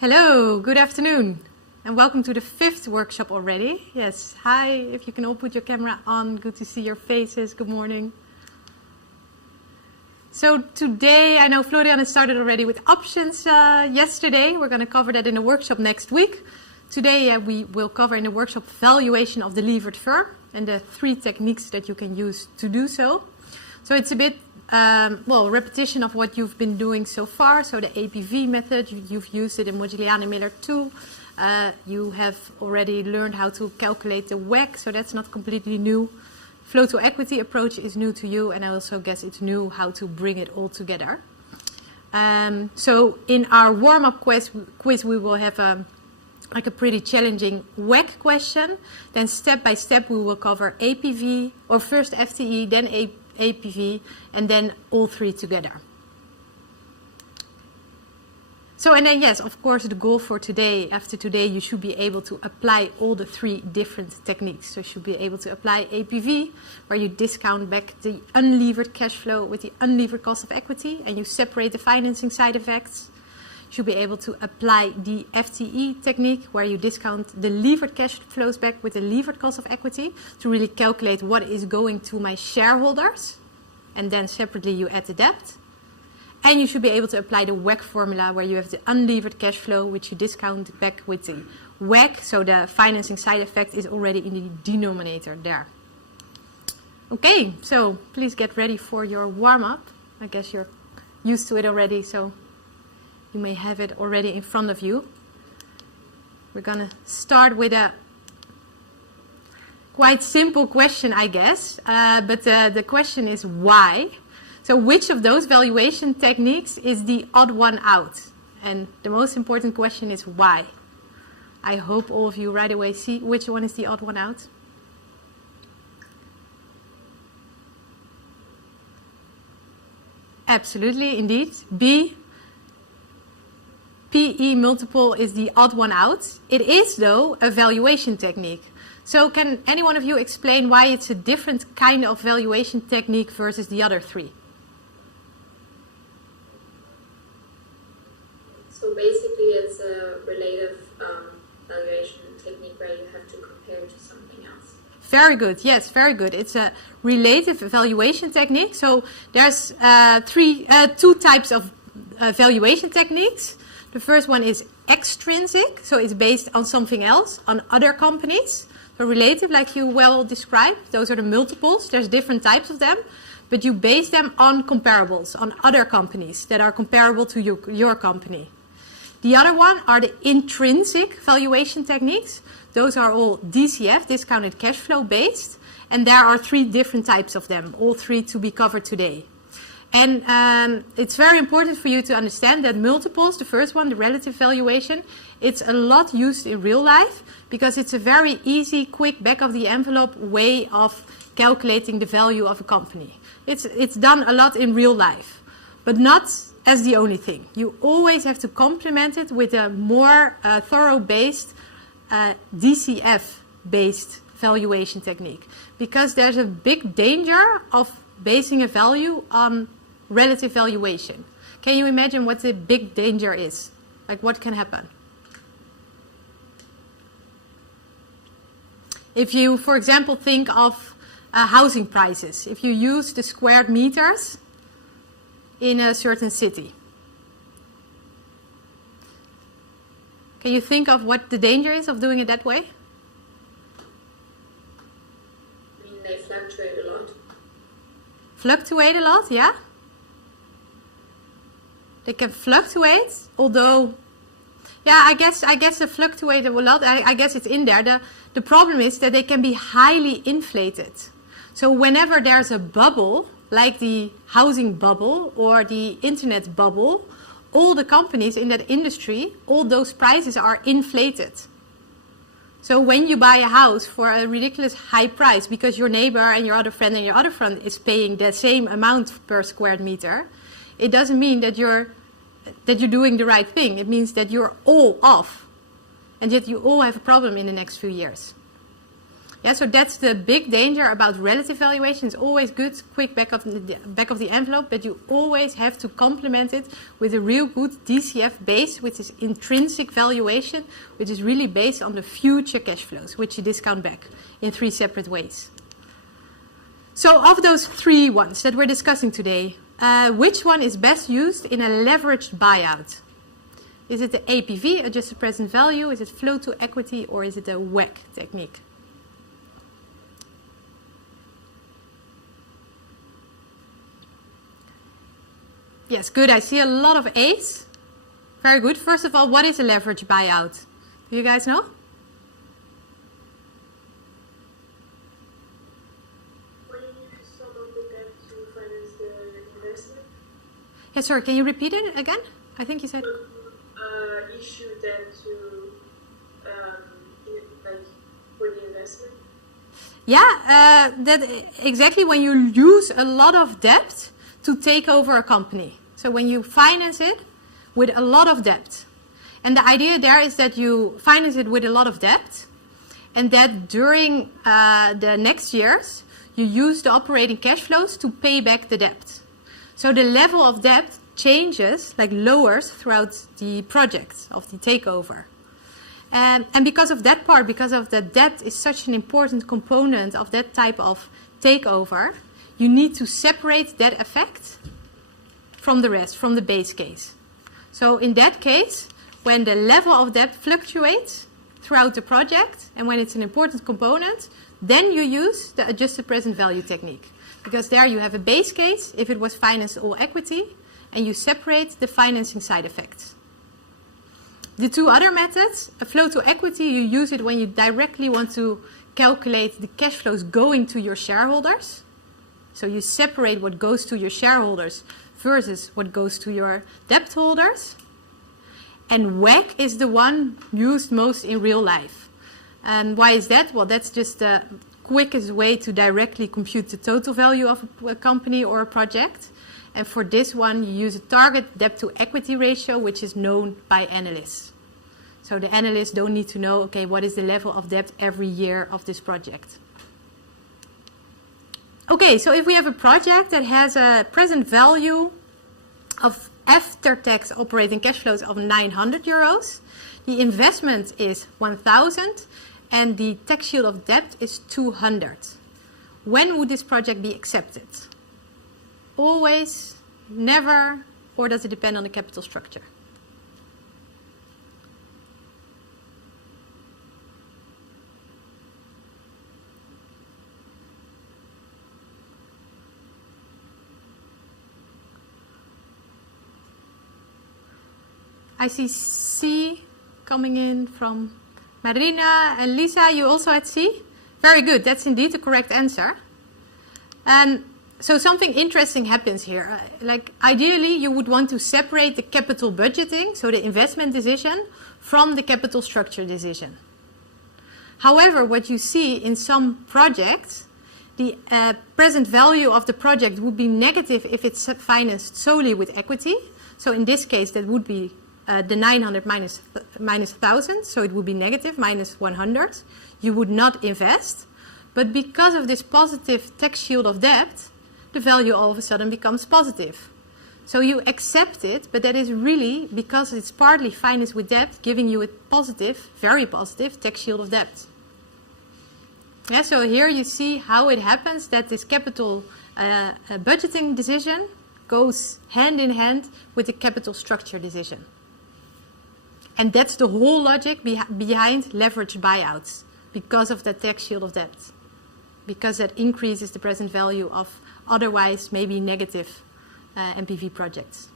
Hello, good afternoon, and welcome to the 5th workshop already. Yes, hi, if you can all put your camera on, good to see your faces, good morning. So today, I know Florian has started already with options yesterday. We're going to cover that in the workshop next week. Today we will cover in the workshop valuation of the levered firm and the 3 techniques that you can use to do so. So it's a bit repetition of what you've been doing so far. So the APV method, you've used it in Modigliani Miller too. You have already learned how to calculate the WACC, so that's not completely new. Flow to equity approach is new to you, and I also guess it's new how to bring it all together. So in our warm-up quiz, we will have a pretty challenging WACC question. Then step by step we will cover APV, or first FTE, then APV, and then all 3 together. So, and then yes, of course, the goal for today, after today, you should be able to apply all the 3 different techniques. So you should be able to apply APV, where you discount back the unlevered cash flow with the unlevered cost of equity, and you separate the financing side effects. You should be able to apply the FTE technique, where you discount the levered cash flows back with the levered cost of equity to really calculate what is going to my shareholders, and then separately you add the debt. And you should be able to apply the WACC formula, where you have the unlevered cash flow, which you discount back with the WACC, so the financing side effect is already in the denominator there. Okay, so please get ready for your warm-up. I guess you're used to it already, so you may have it already in front of you. We're going to start with a quite simple question, I guess, but the question is why? So which of those valuation techniques is the odd one out? And the most important question is why? I hope all of you right away see which one is the odd one out. Absolutely, indeed. B. PE multiple is the odd one out. It is, though, a valuation technique. So can any one of you explain why it's a different kind of valuation technique versus the other 3? So basically it's a relative valuation technique where you have to compare to something else. Very good. Yes, very good. It's a relative valuation technique. So there's 2 types of valuation techniques. The first one is extrinsic, so it's based on something else, on other companies. So relative, like you well described, those are the multiples. There's different types of them, but you base them on comparables, on other companies that are comparable to your company. The other one are the intrinsic valuation techniques. Those are all DCF, discounted cash flow based, and there are 3 different types of them, all 3 to be covered today. And it's very important for you to understand that multiples, the first one, the relative valuation, it's a lot used in real life because it's a very easy, quick, back-of-the-envelope way of calculating the value of a company. It's done a lot in real life, but not as the only thing. You always have to complement it with a more thorough-based, DCF-based valuation technique, because there's a big danger of basing a value on relative valuation. Can you imagine what the big danger is? Like what can happen? If you, for example, think of housing prices, if you use the square meters in a certain city, can you think of what the danger is of doing it that way? I mean, they fluctuate a lot. Fluctuate a lot, yeah? They can fluctuate, although, yeah, I guess they fluctuate a lot. I guess it's in there. The problem is that they can be highly inflated. So whenever there's a bubble, like the housing bubble or the internet bubble, all the companies in that industry, all those prices are inflated. So when you buy a house for a ridiculous high price because your neighbor and your other friend is paying the same amount per square meter, it doesn't mean that you're doing the right thing. It means that you're all off and that you all have a problem in the next few years. Yeah, so that's the big danger about relative valuation. It's always good, quick back of the envelope, but you always have to complement it with a real good DCF base, which is intrinsic valuation, which is really based on the future cash flows, which you discount back in 3 separate ways. So of those 3 ones that we're discussing today, which one is best used in a leveraged buyout? Is it the APV, adjusted present value? Is it flow to equity, or is it the WACC technique? Yes, good. I see a lot of A's. Very good. First of all, what is a leverage buyout? Do you guys know? When you use some of the debt to finance the investment. Yes, sorry. Can you repeat it again? I think you said. Issue debt to, like, for the investment. Yeah, that exactly when you use a lot of debt to take over a company. So when you finance it with a lot of debt. And the idea there is that you finance it with a lot of debt, and that during the next years, you use the operating cash flows to pay back the debt. So the level of debt changes, like lowers throughout the project of the takeover. And because of that part, because of the debt is such an important component of that type of takeover, you need to separate that effect from the rest, from the base case. So in that case, when the level of debt fluctuates throughout the project and when it's an important component, then you use the adjusted present value technique. Because there you have a base case if it was financed all equity, and you separate the financing side effects. The 2 other methods, a flow to equity, you use it when you directly want to calculate the cash flows going to your shareholders. So you separate what goes to your shareholders versus what goes to your debt holders. And WACC is the one used most in real life. And why is that? Well, that's just the quickest way to directly compute the total value of a company or a project. And for this one, you use a target debt to equity ratio, which is known by analysts. So the analysts don't need to know, okay, what is the level of debt every year of this project? Okay, so if we have a project that has a present value of after-tax operating cash flows of 900 euros, the investment is 1,000, and the tax shield of debt is 200. When would this project be accepted? Always, never, or does it depend on the capital structure? I see C coming in from Marina and Lisa. You also had C? Very good. That's indeed the correct answer. So something interesting happens here. Like ideally, you would want to separate the capital budgeting, so the investment decision, from the capital structure decision. However, what you see in some projects, the present value of the project would be negative if it's financed solely with equity. So in this case, that would be the 900 minus 1,000, so it would be negative, minus 100. You would not invest. But because of this positive tax shield of debt, the value all of a sudden becomes positive. So you accept it, but that is really because it's partly financed with debt, giving you a positive, very positive tax shield of debt. Yeah, so here you see how it happens that this capital budgeting decision goes hand in hand with the capital structure decision. And that's the whole logic behind leveraged buyouts, because of the tax shield of debt. Because that increases the present value of otherwise maybe negative NPV projects.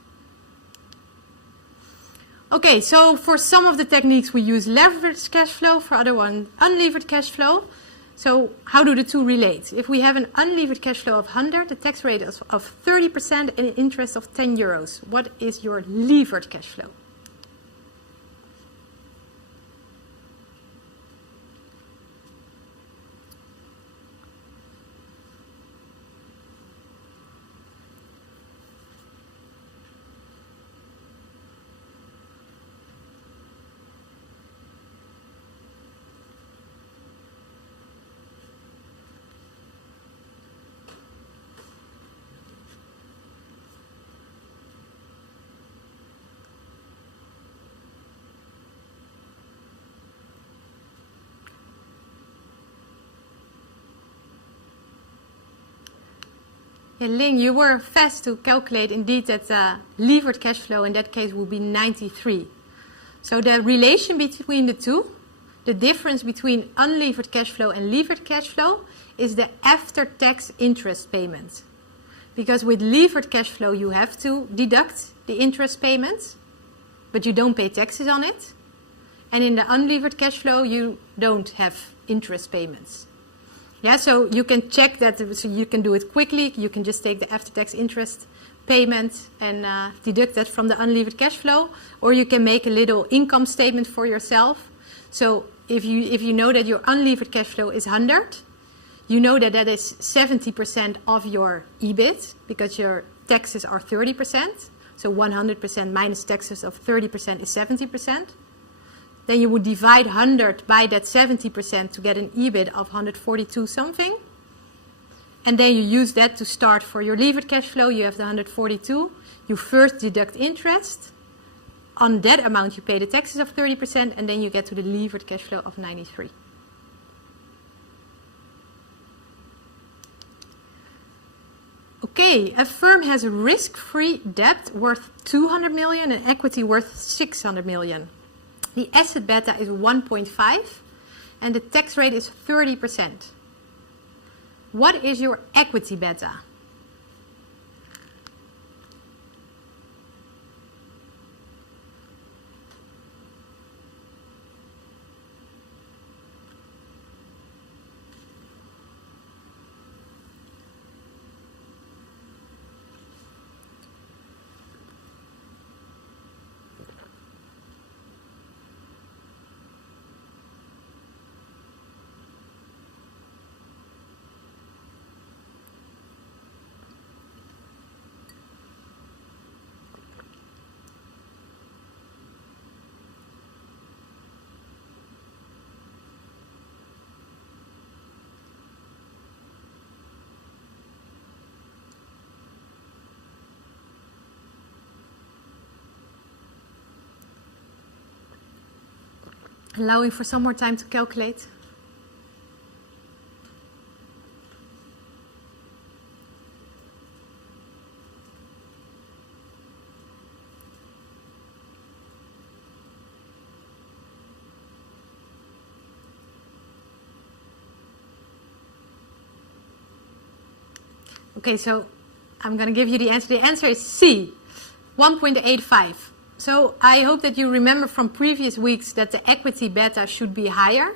Okay, so for some of the techniques we use leveraged cash flow, for other one unlevered cash flow. So how do the two relate? If we have an unlevered cash flow of 100, a tax rate of 30% and an interest of 10 euros, what is your levered cash flow? Yeah, Ling, you were fast to calculate indeed that levered cash flow in that case would be 93. So the relation between the two, the difference between unlevered cash flow and levered cash flow, is the after-tax interest payment. Because with levered cash flow you have to deduct the interest payments, but you don't pay taxes on it. And in the unlevered cash flow you don't have interest payments. Yeah, so you can check that, so you can do it quickly. You can just take the after-tax interest payment and deduct that from the unlevered cash flow, or you can make a little income statement for yourself. So if you know that your unlevered cash flow is 100, you know that that is 70% of your EBIT, because your taxes are 30%. So 100% minus taxes of 30% is 70%. Then you would divide 100 by that 70% to get an EBIT of 142 something. And then you use that to start for your levered cash flow. You have the 142. You first deduct interest. On that amount you pay the taxes of 30%, and then you get to the levered cash flow of 93. Okay, a firm has a risk-free debt worth 200 million and equity worth 600 million. The asset beta is 1.5 and the tax rate is 30%. What is your equity beta? Allowing for some more time to calculate. Okay, so I'm going to give you the answer. The answer is C, 1.85. So I hope that you remember from previous weeks that the equity beta should be higher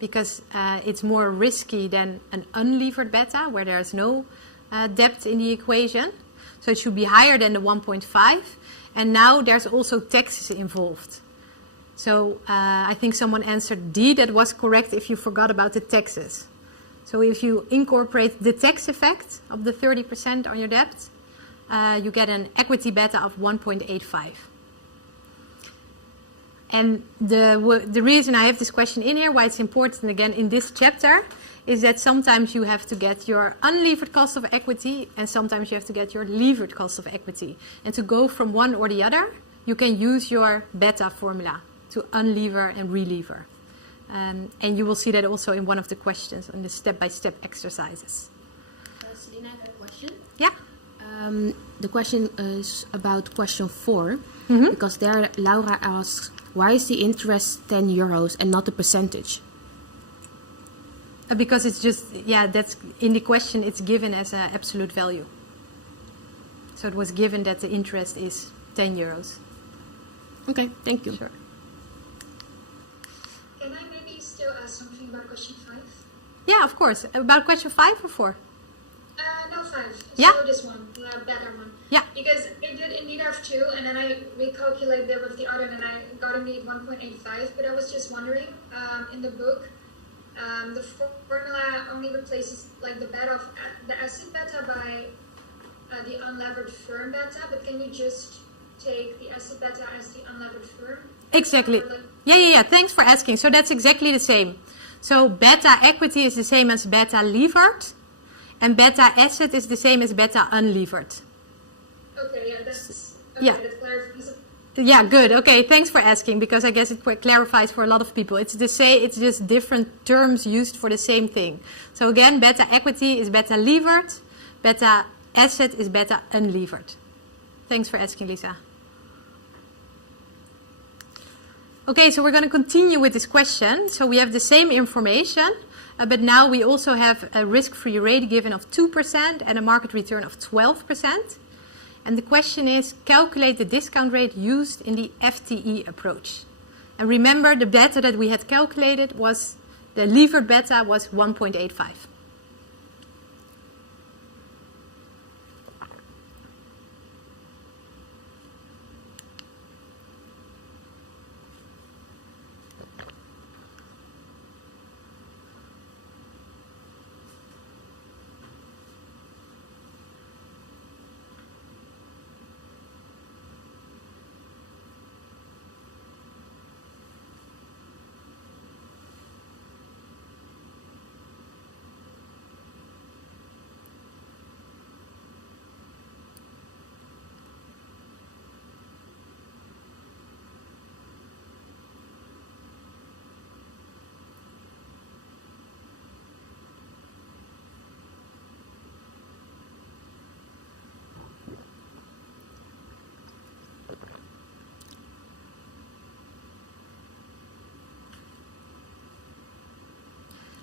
because it's more risky than an unlevered beta where there's no debt in the equation. So it should be higher than the 1.5. And now there's also taxes involved. So I think someone answered D, that was correct if you forgot about the taxes. So if you incorporate the tax effect of the 30% on your debt, you get an equity beta of 1.85. And the reason I have this question in here, why it's important again in this chapter, is that sometimes you have to get your unlevered cost of equity and sometimes you have to get your levered cost of equity. And to go from one or the other, you can use your beta formula to unlever and relever. And you will see that also in one of the questions on the step-by-step exercises. Celine, I have a question. Yeah. The question is about question 4, Mm-hmm. because there Laura asks, why is the interest 10 euros and not the percentage? Because it's just, yeah, that's in the question, it's given as an absolute value. So it was given that the interest is 10 euros. Okay, thank you. Sure. Can I maybe still ask something about question 5? Yeah, of course. About question 5 or 4? No, 5. Yeah. So this one, the better one. Yeah. Because I did indeed have 2, and then I recalculated it with the other, and I got indeed 1.85. But I was just wondering, in the book, the formula only replaces like the beta of the asset beta by the unlevered firm beta. But can you just take the asset beta as the unlevered firm? Exactly. Yeah. Thanks for asking. So that's exactly the same. So beta equity is the same as beta levered, and beta asset is the same as beta unlevered. Okay, yeah, that's okay. Yeah. That clarifies. Yeah, good. Okay, thanks for asking, because I guess it clarifies for a lot of people. It's just different terms used for the same thing. So again, beta equity is beta levered, beta asset is better unlevered? Thanks for asking, Lisa. Okay, so we're going to continue with this question. So we have the same information, but now we also have a risk-free rate given of 2% and a market return of 12%. And the question is, calculate the discount rate used in the FTE approach. And remember, the beta that we had calculated was, the levered beta was 1.85.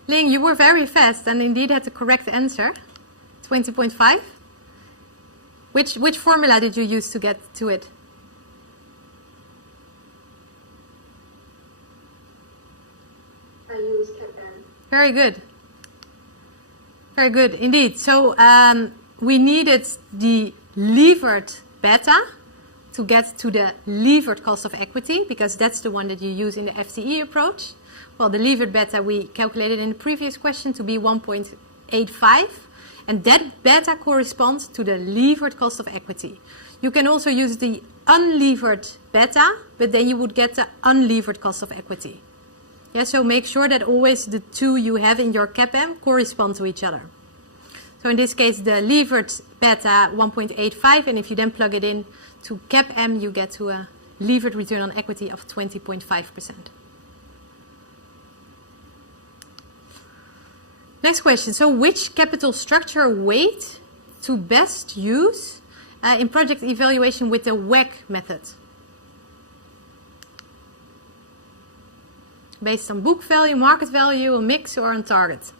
Ling, you were very fast and indeed had the correct answer, 20.5. Which formula did you use to get to it? I use CAPM. Very good. Very good, indeed. So we needed the levered beta to get to the levered cost of equity, because that's the one that you use in the FTE approach. Well, the levered beta we calculated in the previous question to be 1.85, and that beta corresponds to the levered cost of equity. You can also use the unlevered beta, but then you would get the unlevered cost of equity. Yeah, so make sure that always the two you have in your CAPM correspond to each other. So in this case, the levered beta 1.85, and if you then plug it in to CAPM, you get to a levered return on equity of 20.5%. Next question. So which capital structure weight to best use in project evaluation with the WACC method? Based on book value, market value, a mix, or on target?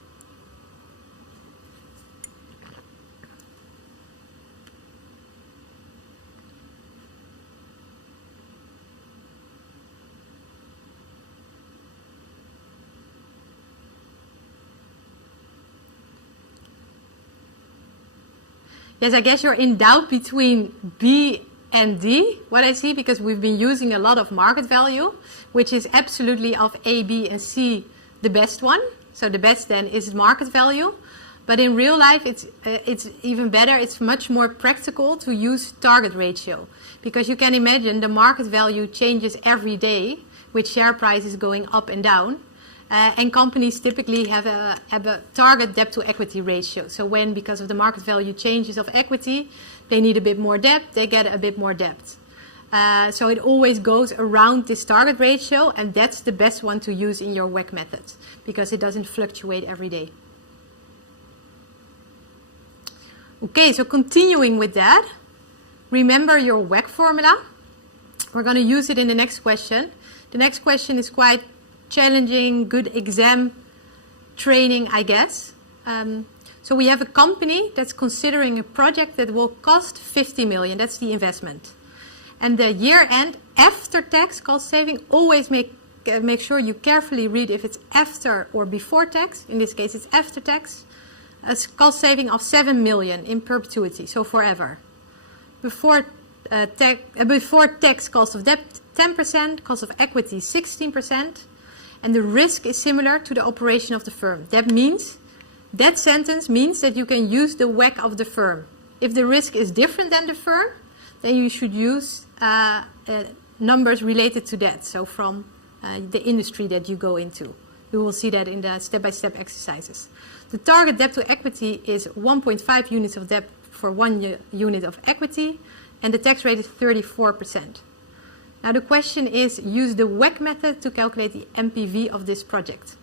Yes, I guess you're in doubt between B and D, what I see, because we've been using a lot of market value, which is absolutely of A, B, and C the best one. So the best then is market value. But in real life, it's even better. It's much more practical to use target ratio, because you can imagine the market value changes every day with share prices going up and down. And companies typically have a target debt to equity ratio. So when, because of the market value changes of equity, they need a bit more debt, they get a bit more debt. So it always goes around this target ratio, and that's the best one to use in your WACC method, because it doesn't fluctuate every day. Okay, so continuing with that, remember your WACC formula. We're going to use it in the next question. The next question is quite challenging, good exam training, I guess. So we have a company that's considering a project that will cost 50 million. That's the investment. And the year-end after-tax cost saving, always make sure you carefully read if it's after or before tax. In this case, it's after tax. A cost saving of 7 million in perpetuity, so forever. Before tax cost of debt 10%, cost of equity 16%. And the risk is similar to the operation of the firm. That sentence means that you can use the WACC of the firm. If the risk is different than the firm, then you should use numbers related to that. So from the industry that you go into. We will see that in the step-by-step exercises. The target debt to equity is 1.5 units of debt for 1 unit of equity, and the tax rate is 34%. Now the question is, use the WACC method to calculate the NPV of this project.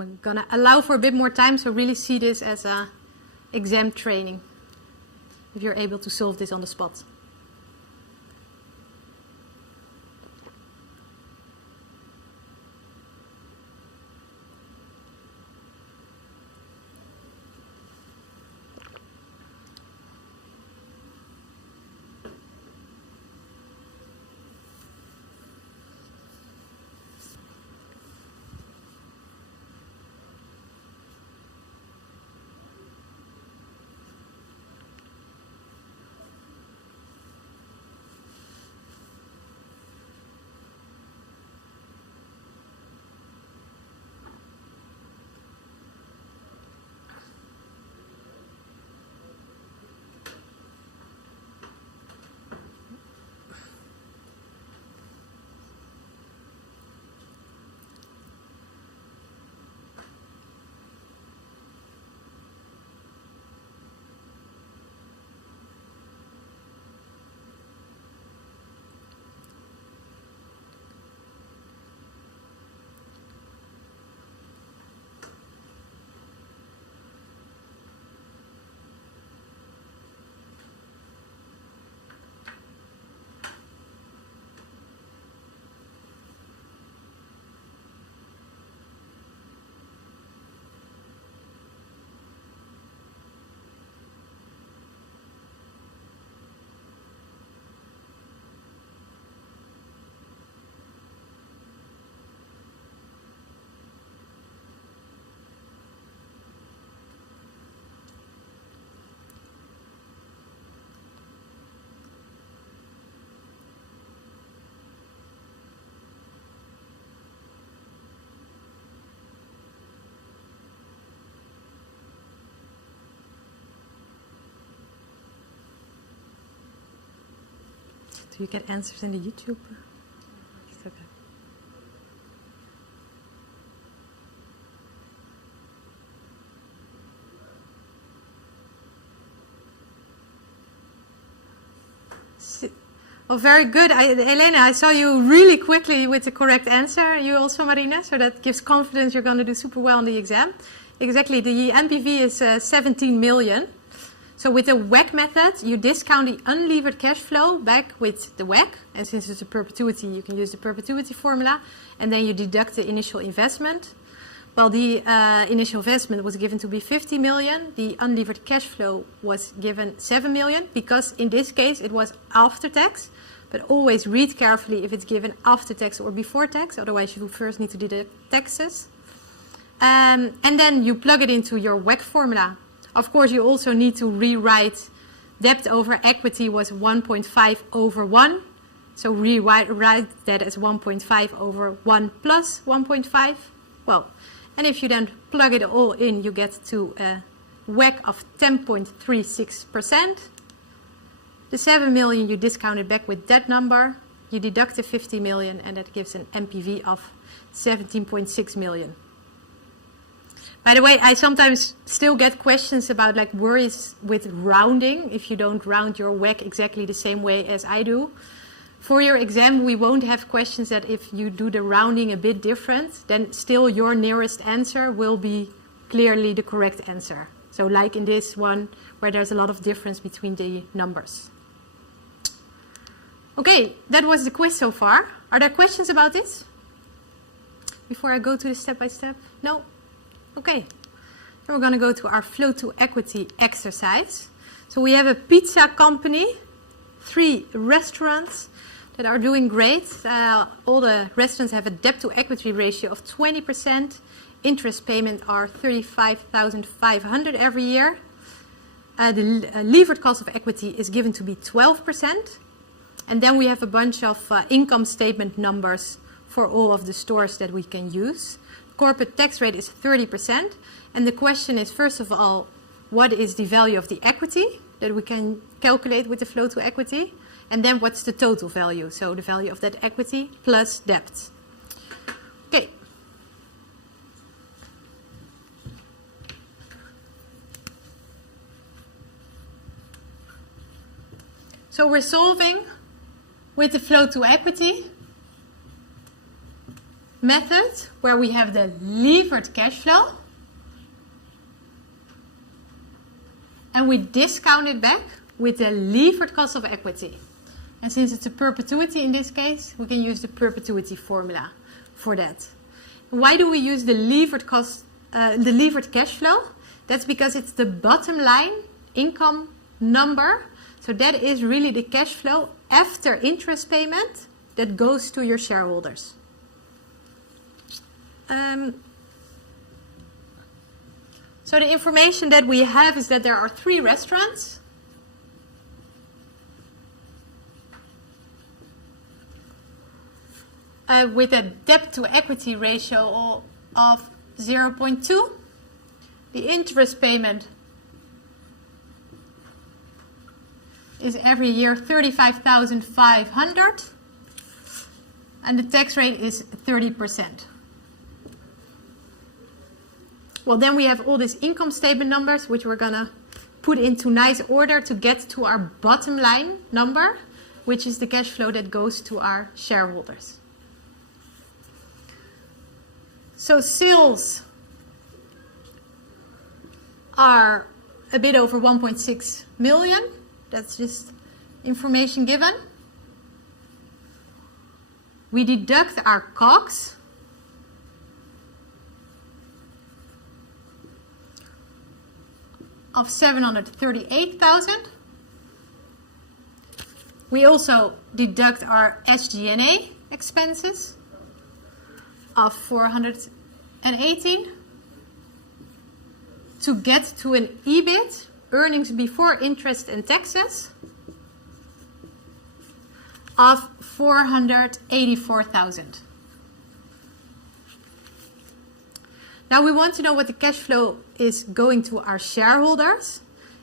I'm going to allow for a bit more time, so really see this as a exam training, if you're able to solve this on the spot. Do you get answers in the YouTube? It's okay. Oh, very good. Elena, I saw you really quickly with the correct answer. You also, Marina, so that gives confidence you're going to do super well on the exam. Exactly, the NPV is 17 million. So with the WACC method, you discount the unlevered cash flow back with the WACC. And since it's a perpetuity, you can use the perpetuity formula. And then you deduct the initial investment. Well, the initial investment was given to be 50 million. The unlevered cash flow was given 7 million because in this case it was after tax. But always read carefully if it's given after tax or before tax. Otherwise, you will first need to deduct taxes. And then you plug it into your WACC formula. Of course, you also need to rewrite debt over equity was 1.5 over 1. So rewrite that as 1.5 over 1 plus 1.5. Well, and if you then plug it all in, you get to a WACC of 10.36%. The 7 million you discount it back with that number. You deduct the 50 million, and that gives an NPV of 17.6 million. By the way, I sometimes still get questions about like worries with rounding if you don't round your WACC exactly the same way as I do. For your exam, we won't have questions that if you do the rounding a bit different, then still your nearest answer will be clearly the correct answer. So like in this one, where there's a lot of difference between the numbers. Okay, that was the quiz so far. Are there questions about this? Before I go to the step-by-step? No? Okay, then we're going to go to our flow to equity exercise. So we have a pizza company, 3 restaurants that are doing great. All the restaurants have a debt to equity ratio of 20%. Interest payment are 35,500 every year. The levered cost of equity is given to be 12%. And then we have a bunch of income statement numbers for all of the stores that we can use. Corporate tax rate is 30%. And the question is, first of all, what is the value of the equity that we can calculate with the flow to equity? And then what's the total value? So the value of that equity plus debt. Okay. So we're solving with the flow to equity method where we have the levered cash flow and we discount it back with the levered cost of equity. And since it's a perpetuity in this case, we can use the perpetuity formula for that. Why do we use the levered cash flow? That's because it's the bottom line income number. So that is really the cash flow after interest payment that goes to your shareholders. So the information that we have is that there are 3 restaurants. With a debt to equity ratio of 0.2. The interest payment is every year 35,500 and the tax rate is 30%. Well, then we have all these income statement numbers which we're gonna put into nice order to get to our bottom line number, which is the cash flow that goes to our shareholders. So sales are a bit over 1.6 million. That's just information given. We deduct our COGS. Of 738,000. We also deduct our SG&A expenses of 418 to get to an EBIT, earnings before interest and taxes, of 484,000. Now we want to know what the cash flow is going to our shareholders,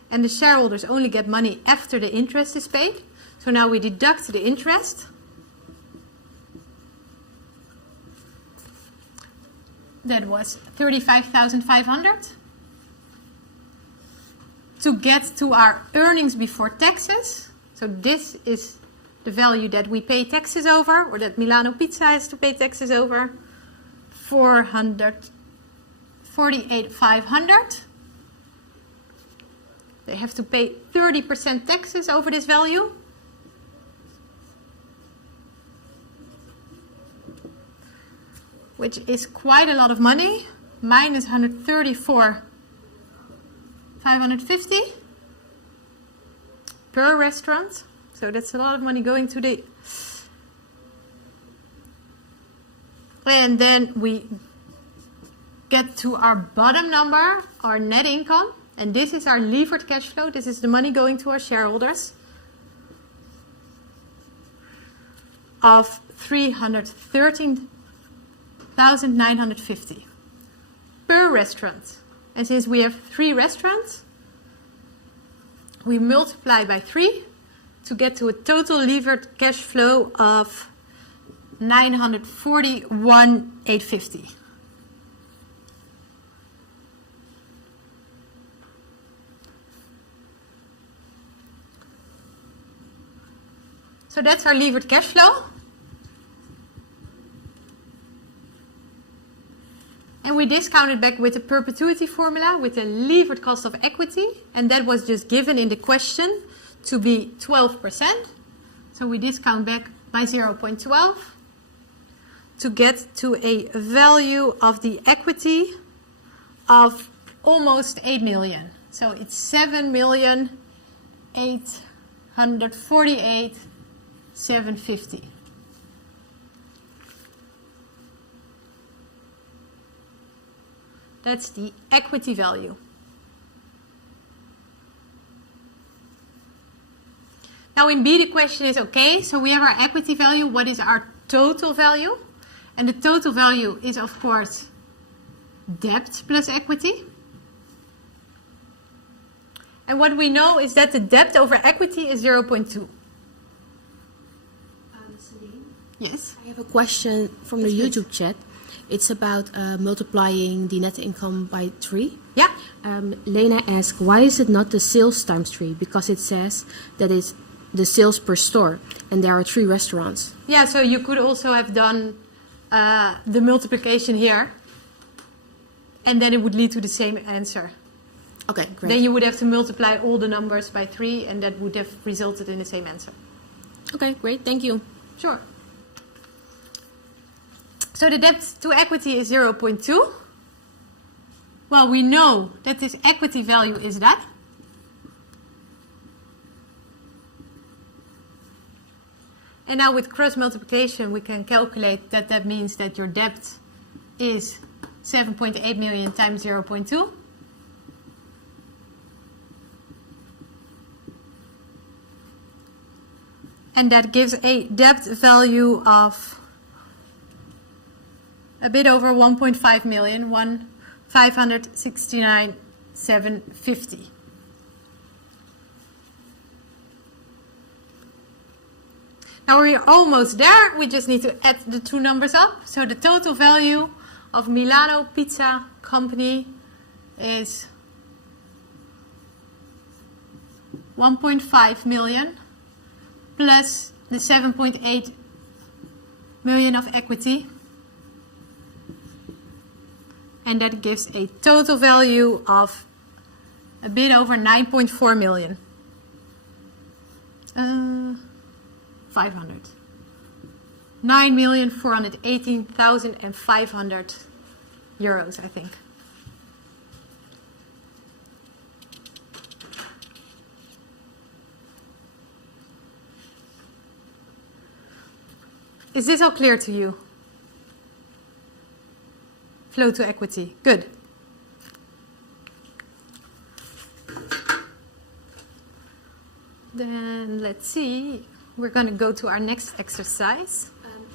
and the shareholders only get money after the interest is paid. So now we deduct the interest. That was 35,500. To get to our earnings before taxes. So this is the value that we pay taxes over, or that Milano Pizza has to pay taxes over. 448,500. They have to pay 30% taxes over this value. Which is quite a lot of money. Minus 134,550 per restaurant. So that's a lot of money going to the... And then we get to our bottom number, our net income. And this is our levered cash flow. This is the money going to our shareholders. Of 313,950 per restaurant. And since we have 3 restaurants, we multiply by 3 to get to a total levered cash flow of 941,850. So that's our levered cash flow. And we discount it back with the perpetuity formula, with the levered cost of equity. And that was just given in the question to be 12%. So we discount back by 0.12 to get to a value of the equity of almost 8 million. So it's 7,848,750. That's the equity value. Now in B the question is, okay, so we have our equity value, what is our total value? And the total value is of course debt plus equity. And what we know is that the debt over equity is 0.2. Yes? I have a question from the YouTube chat. It's about multiplying the net income by 3. Yeah. Lena asks, why is it not the sales times 3? Because it says that it's the sales per store, and there are 3 restaurants. Yeah, so you could also have done the multiplication here, and then it would lead to the same answer. Okay, great. Then you would have to multiply all the numbers by 3, and that would have resulted in the same answer. Okay, great. Thank you. Sure. So the debt to equity is 0.2. Well, we know that this equity value is that. And now with cross multiplication, we can calculate that that means that your debt is 7.8 million times 0.2. And that gives a debt value of a bit over 1.5 million, 569,750. Now we're almost there. We just need to add the two numbers up. So the total value of Milano Pizza Company is 1.5 million plus the 7.8 million of equity. And that gives a total value of a bit over 9.4 million. 500. 9,418,500 euros, I think. Is this all clear to you? Flow to equity. Good. Then let's see. We're going to go to our next exercise.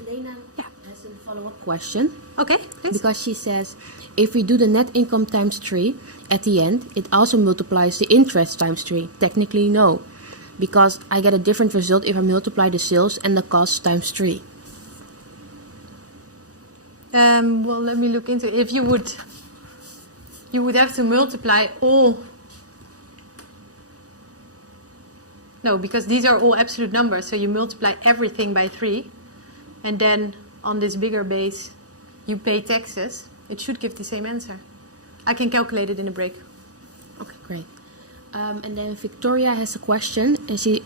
Lena Yeah. has a follow-up question. Okay, please. Because she says, if we do the net income times 3 at the end, it also multiplies the interest times 3. Technically, no. Because I get a different result if I multiply the sales and the costs times 3. Well, let me look into it. If you would have to multiply all. No, because these are all absolute numbers. So you multiply everything by 3. And then on this bigger base, you pay taxes. It should give the same answer. I can calculate it in a break. Okay, great. And then Victoria has a question, and she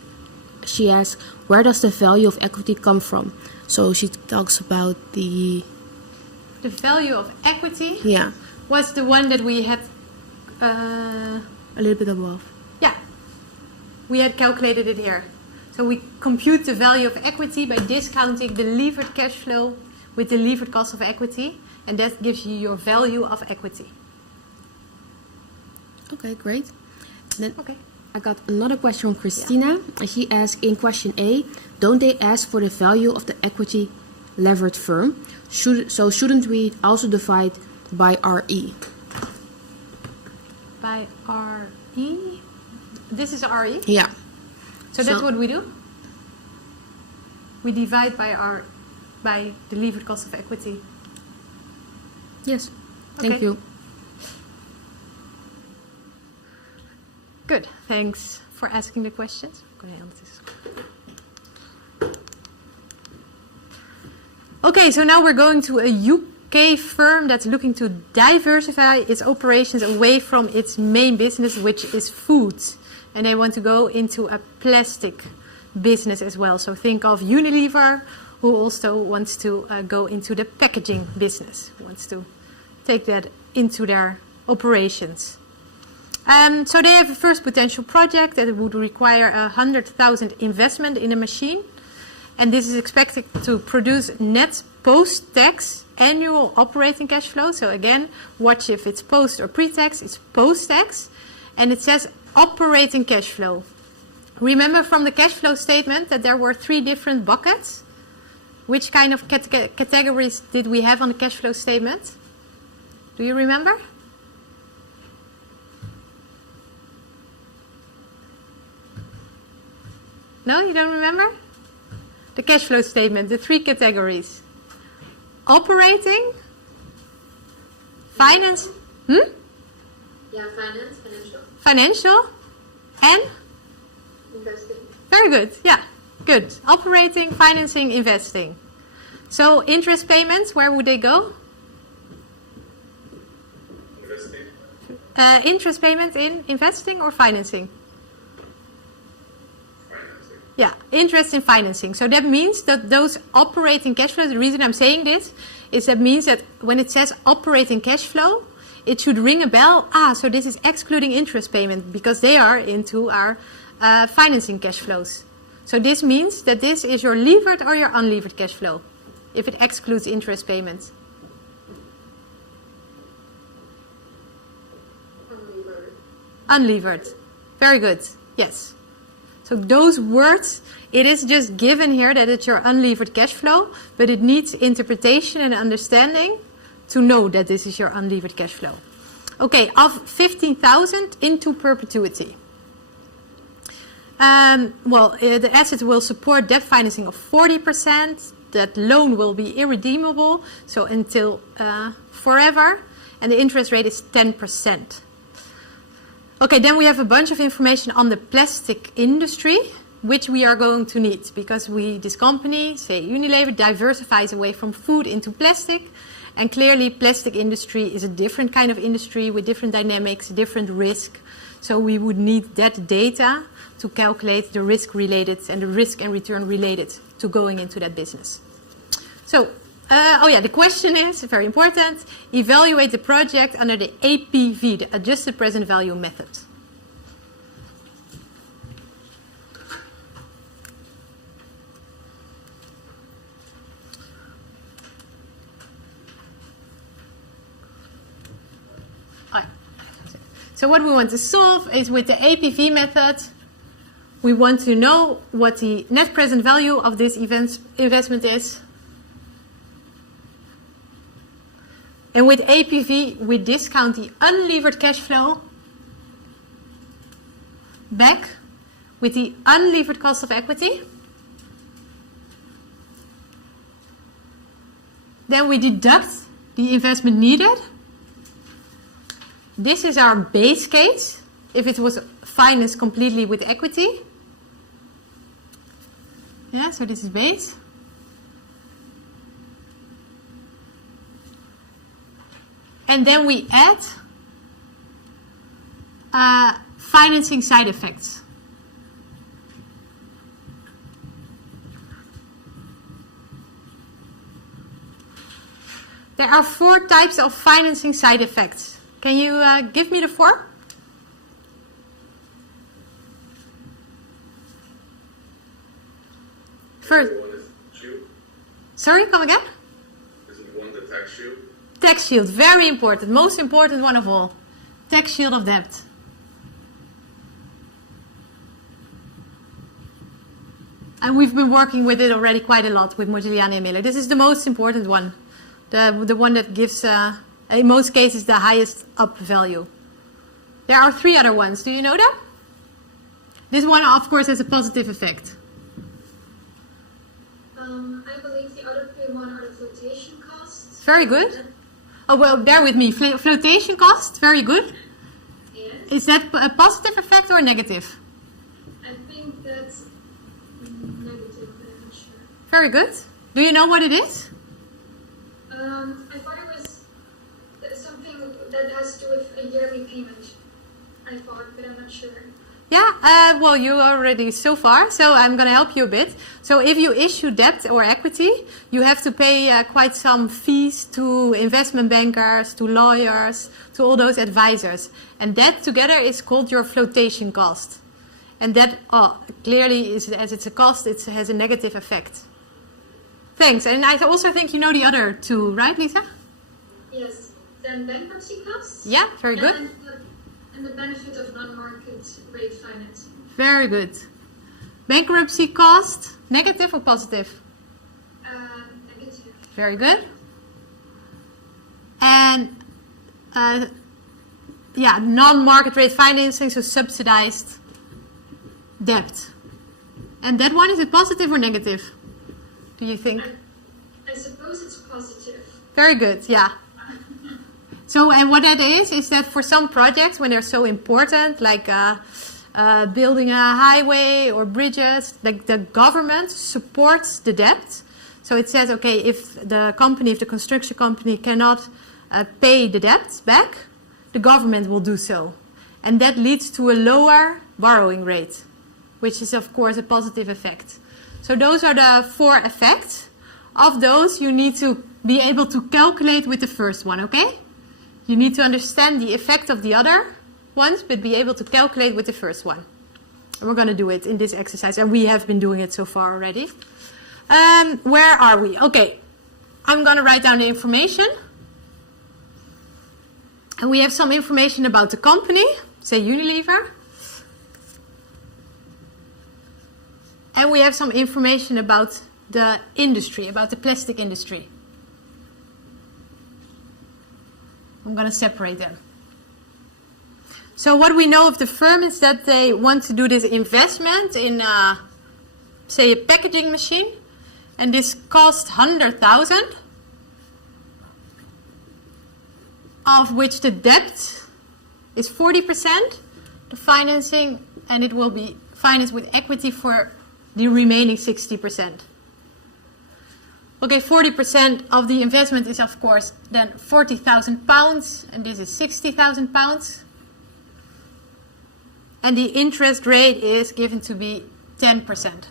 asks, where does the value of equity come from? So she talks about the value of equity was the one that we had a little bit above. Yeah, we had calculated it here. So we compute the value of equity by discounting the levered cash flow with the levered cost of equity, and that gives you your value of equity. Okay, great. Then Okay. I got another question from Christina, and she asked in question A, don't they ask for the value of the equity levered firm? Shouldn't we also divide by RE? By RE? This is RE? Yeah. So that's what we do? We divide by the levered cost of equity. Yes. Thank Okay. you. Good. Thanks for asking the questions. Okay, so now we're going to a UK firm that's looking to diversify its operations away from its main business, which is foods. And they want to go into a plastic business as well. So think of Unilever, who also wants to go into the packaging business, wants to take that into their operations. So they have a first potential project that would require 100,000 investment in a machine. And this is expected to produce net post-tax annual operating cash flow. So again, watch if it's post or pre-tax. It's post-tax. And it says operating cash flow. Remember from the cash flow statement that there were 3 different buckets? Which kind of categories did we have on the cash flow statement? Do you remember? No, you don't remember? The cash flow statement, the 3 categories. Operating, finance, Yeah, finance, financial. financial, and? Investing. Very good, yeah, good. Operating, financing, investing. So interest payments, where would they go? Investing. Interest payments in investing or financing? Financing. Yeah, interest in financing. So that means that those operating cash flows, the reason I'm saying this is that means that when it says operating cash flow, it should ring a bell. So this is excluding interest payment because they are into our financing cash flows. So this means that this is your levered or your unlevered cash flow if it excludes interest payments. Unlevered. Very good. Yes. So those words, it is just given here that it's your unlevered cash flow, but it needs interpretation and understanding to know that this is your unlevered cash flow. Okay, of 15,000 into perpetuity. The assets will support debt financing of 40%. That loan will be irredeemable, so until forever, and the interest rate is 10%. Okay, then we have a bunch of information on the plastic industry, which we are going to need because this company, say Unilever, diversifies away from food into plastic, and clearly plastic industry is a different kind of industry with different dynamics, different risk. So we would need that data to calculate the risk related and the risk and return related to going into that business. So, the question is, very important, evaluate the project under the APV, the adjusted present value method. So what we want to solve is with the APV method, we want to know what the net present value of this investment is. And with APV, we discount the unlevered cash flow back with the unlevered cost of equity. Then we deduct the investment needed. This is our base case, if it was financed completely with equity. Yeah, so this is base. And then we add financing side effects. There are 4 types of financing side effects. Can you give me the 4? First. One is shield. Sorry, come again? Isn't one the tax shield? Tax shield, very important, most important one of all. Tax shield of debt. And we've been working with it already quite a lot with Modigliani and Miller. This is the most important one. The one that gives, in most cases, the highest up value. There are 3 other ones. Do you know them? This one, of course, has a positive effect. I believe the other 3 one are the flotation costs. Very good. Oh, well, bear with me. Flotation cost, very good. Yes. Is that a positive effect or a negative? I think that's negative, but I'm not sure. Very good. Do you know what it is? I thought it was something that has to do with a yearly payment. I thought, but I'm not sure. Yeah, well, you already so far, so I'm going to help you a bit. So if you issue debt or equity, you have to pay quite some fees to investment bankers, to lawyers, to all those advisors. And that together is called your flotation cost. And that clearly, is, as it's a cost, it has a negative effect. Thanks. And I also think you know the other 2, right, Lisa? Yes. Then bankruptcy costs. Yeah, very good. And the benefit of non-market rate financing. Very good. Bankruptcy cost, negative or positive? Negative. Very good. And non-market rate financing, so subsidized debt. And that one, is it positive or negative? Do you think? I suppose it's positive. Very good, yeah. So, and what that is that for some projects, when they're so important, like building a highway or bridges, like the government supports the debt. So So it says, okay, if the construction company cannot pay the debt back, the government will do so. And that leads to a lower borrowing rate, which is, of course, a positive effect. So those are the 4 effects. Of those, you need to be able to calculate with the first one, okay? You need to understand the effect of the other ones, but be able to calculate with the first one. And we're going to do it in this exercise, and we have been doing it so far already. Where are we? Okay, I'm going to write down the information. And we have some information about the company, say Unilever. And we have some information about the industry, about the plastic industry. I'm going to separate them. So what we know of the firm is that they want to do this investment in, say, a packaging machine. And this cost 100,000, of which the debt is 40%, the financing, and it will be financed with equity for the remaining 60%. Okay, 40% of the investment is, of course, then 40,000 pounds, and this is 60,000 pounds. And the interest rate is given to be 10%.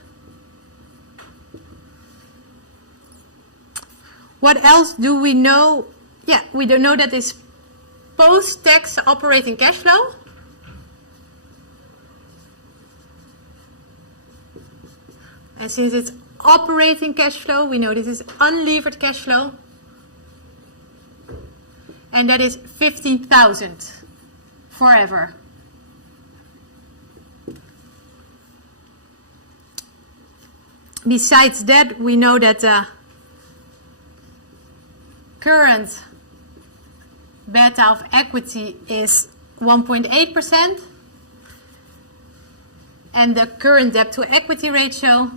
What else do we know? Yeah, we don't know that it's post-tax operating cash flow. And since it's operating cash flow, we know this is unlevered cash flow. And that is 15,000 forever. Besides that, we know that current beta of equity is 1.8%, and the current debt to equity ratio,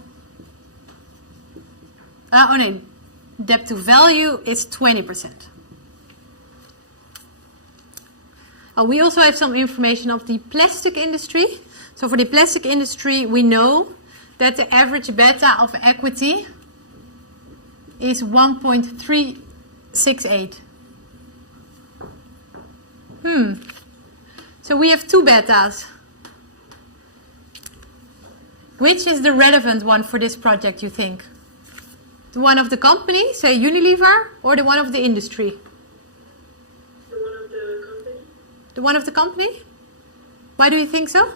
debt to value is 20%. We also have some information of the plastic industry. So for the plastic industry, we know that the average beta of equity is 1.368. So we have 2 betas. Which is the relevant one for this project, you think? The one of the company, say Unilever, or the one of the industry? The one of the company. The one of the company? Why do you think so?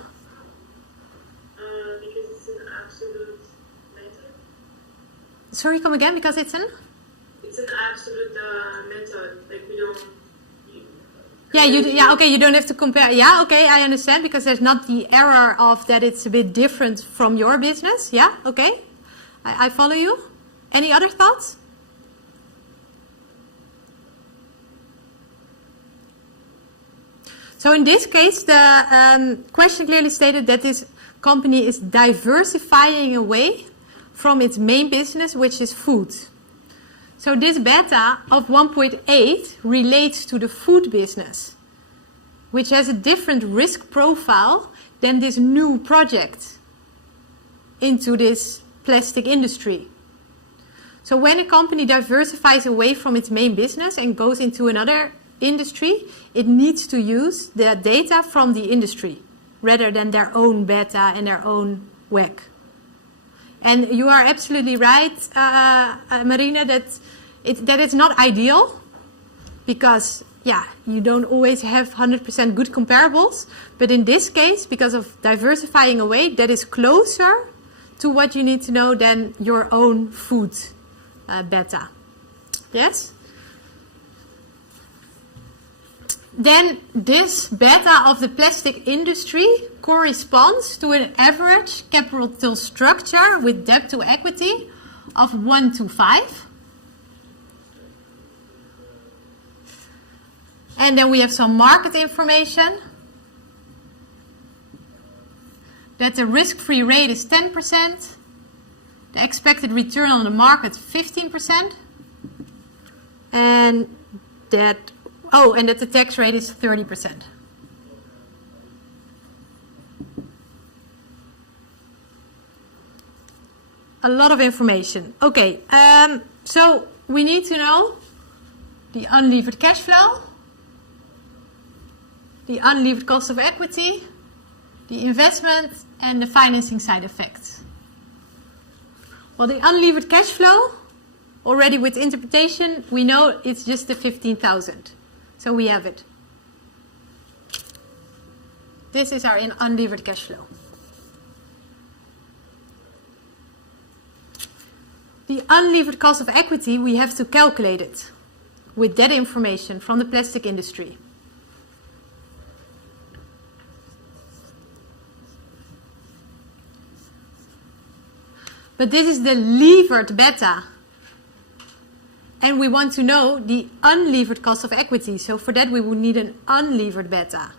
Because it's an absolute method. Sorry, come again, because it's an? It's an absolute method. Like we don't. You don't have to compare. Yeah, okay, I understand, because there's not the error of that it's a bit different from your business. Yeah, okay, I follow you. Any other thoughts? So in this case, the question clearly stated that this company is diversifying away from its main business, which is food. So this beta of 1.8 relates to the food business, which has a different risk profile than this new project into this plastic industry. So when a company diversifies away from its main business and goes into another industry, it needs to use the data from the industry rather than their own beta and their own WACC. And you are absolutely right, Marina, that it's not ideal because, you don't always have 100% good comparables. But in this case, because of diversifying away, that is closer to what you need to know than your own food beta. Yes? Then this beta of the plastic industry corresponds to an average capital structure with debt to equity of 1 to 5. And then we have some market information. That the risk-free rate is 10%. The expected return on the market 15%. And that the tax rate is 30%. a lot of information. Okay, so we need to know the unlevered cash flow, the unlevered cost of equity, the investment, and the financing side effects. Well, the unlevered cash flow, already with interpretation, we know it's just the 15,000. So we have it. This is our unlevered cash flow. The unlevered cost of equity, we have to calculate it with that information from the plastic industry. But this is the levered beta. And we want to know the unlevered cost of equity. So for that we would need an unlevered beta.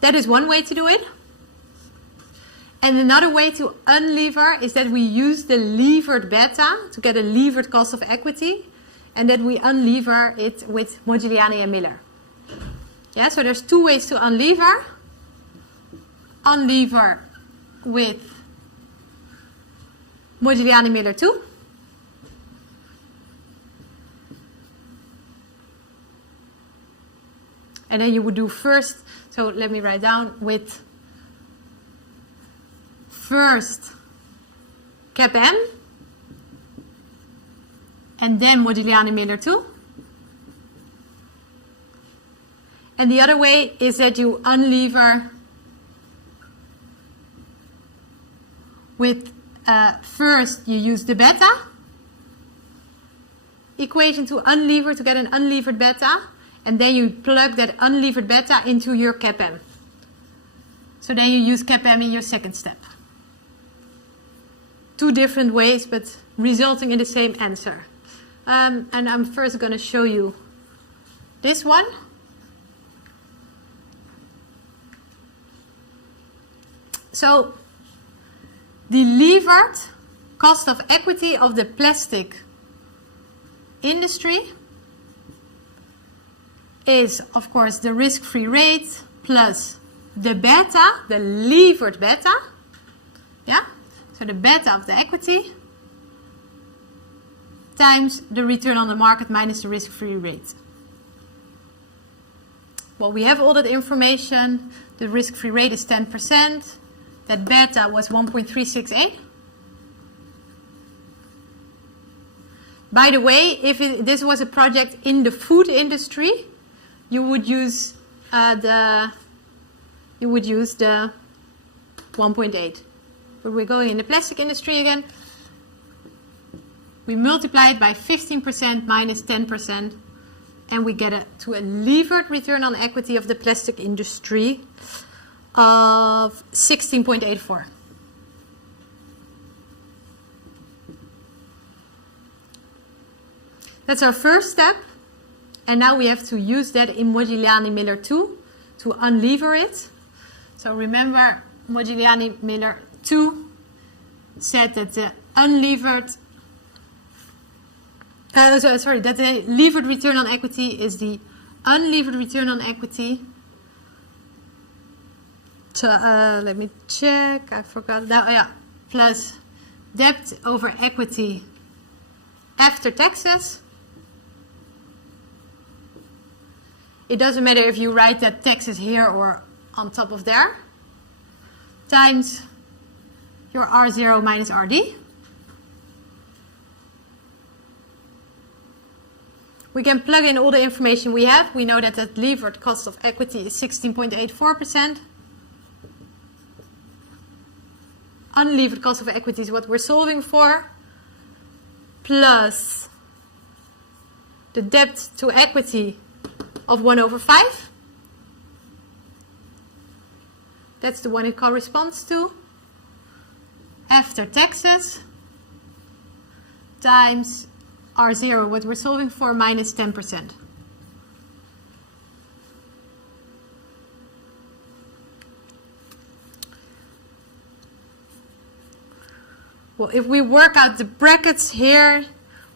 That is one way to do it. And another way to unlever is that we use the levered beta to get a levered cost of equity. And that we unlever it with Modigliani and Miller. Yeah, so there's two ways to unlever. Unlever with Modigliani Miller 2. And then you would do first, so let me write down, with first cap M, and then Modigliani Miller 2. And the other way is that you unlever with first you use the beta equation to unlever to get an unlevered beta, and then you plug that unlevered beta into your cap M. So then you use cap M in your second step. Two different ways, but resulting in the same answer. And I'm first going to show you this one. So the levered cost of equity of the plastic industry is, of course, the risk-free rate plus the beta, the levered beta. Yeah? So the beta of the equity times the return on the market minus the risk-free rate. Well, we have all that information. The risk-free rate is 10%. That beta was 1.368. By the way, if this was a project in the food industry, you would use the 1.8. But we're going in the plastic industry again. We multiply it by 15% minus 10%, and we get to a levered return on equity of the plastic industry of 16.84. That's our first step. And now we have to use that in Modigliani Miller 2 to unlever it. So remember, Modigliani Miller 2 said that the unlevered, that the levered return on equity is the unlevered return on equity. So let me check, I forgot that. Oh, yeah, plus debt over equity after taxes. It doesn't matter if you write that taxes here or on top of there, times your R0 minus RD. We can plug in all the information we have. We know that that levered cost of equity is 16.84%. Unlevered cost of equity is what we're solving for, plus the debt to equity of 1/5. That's the one it corresponds to. After taxes, times R0, what we're solving for, minus 10%. Well, if we work out the brackets here,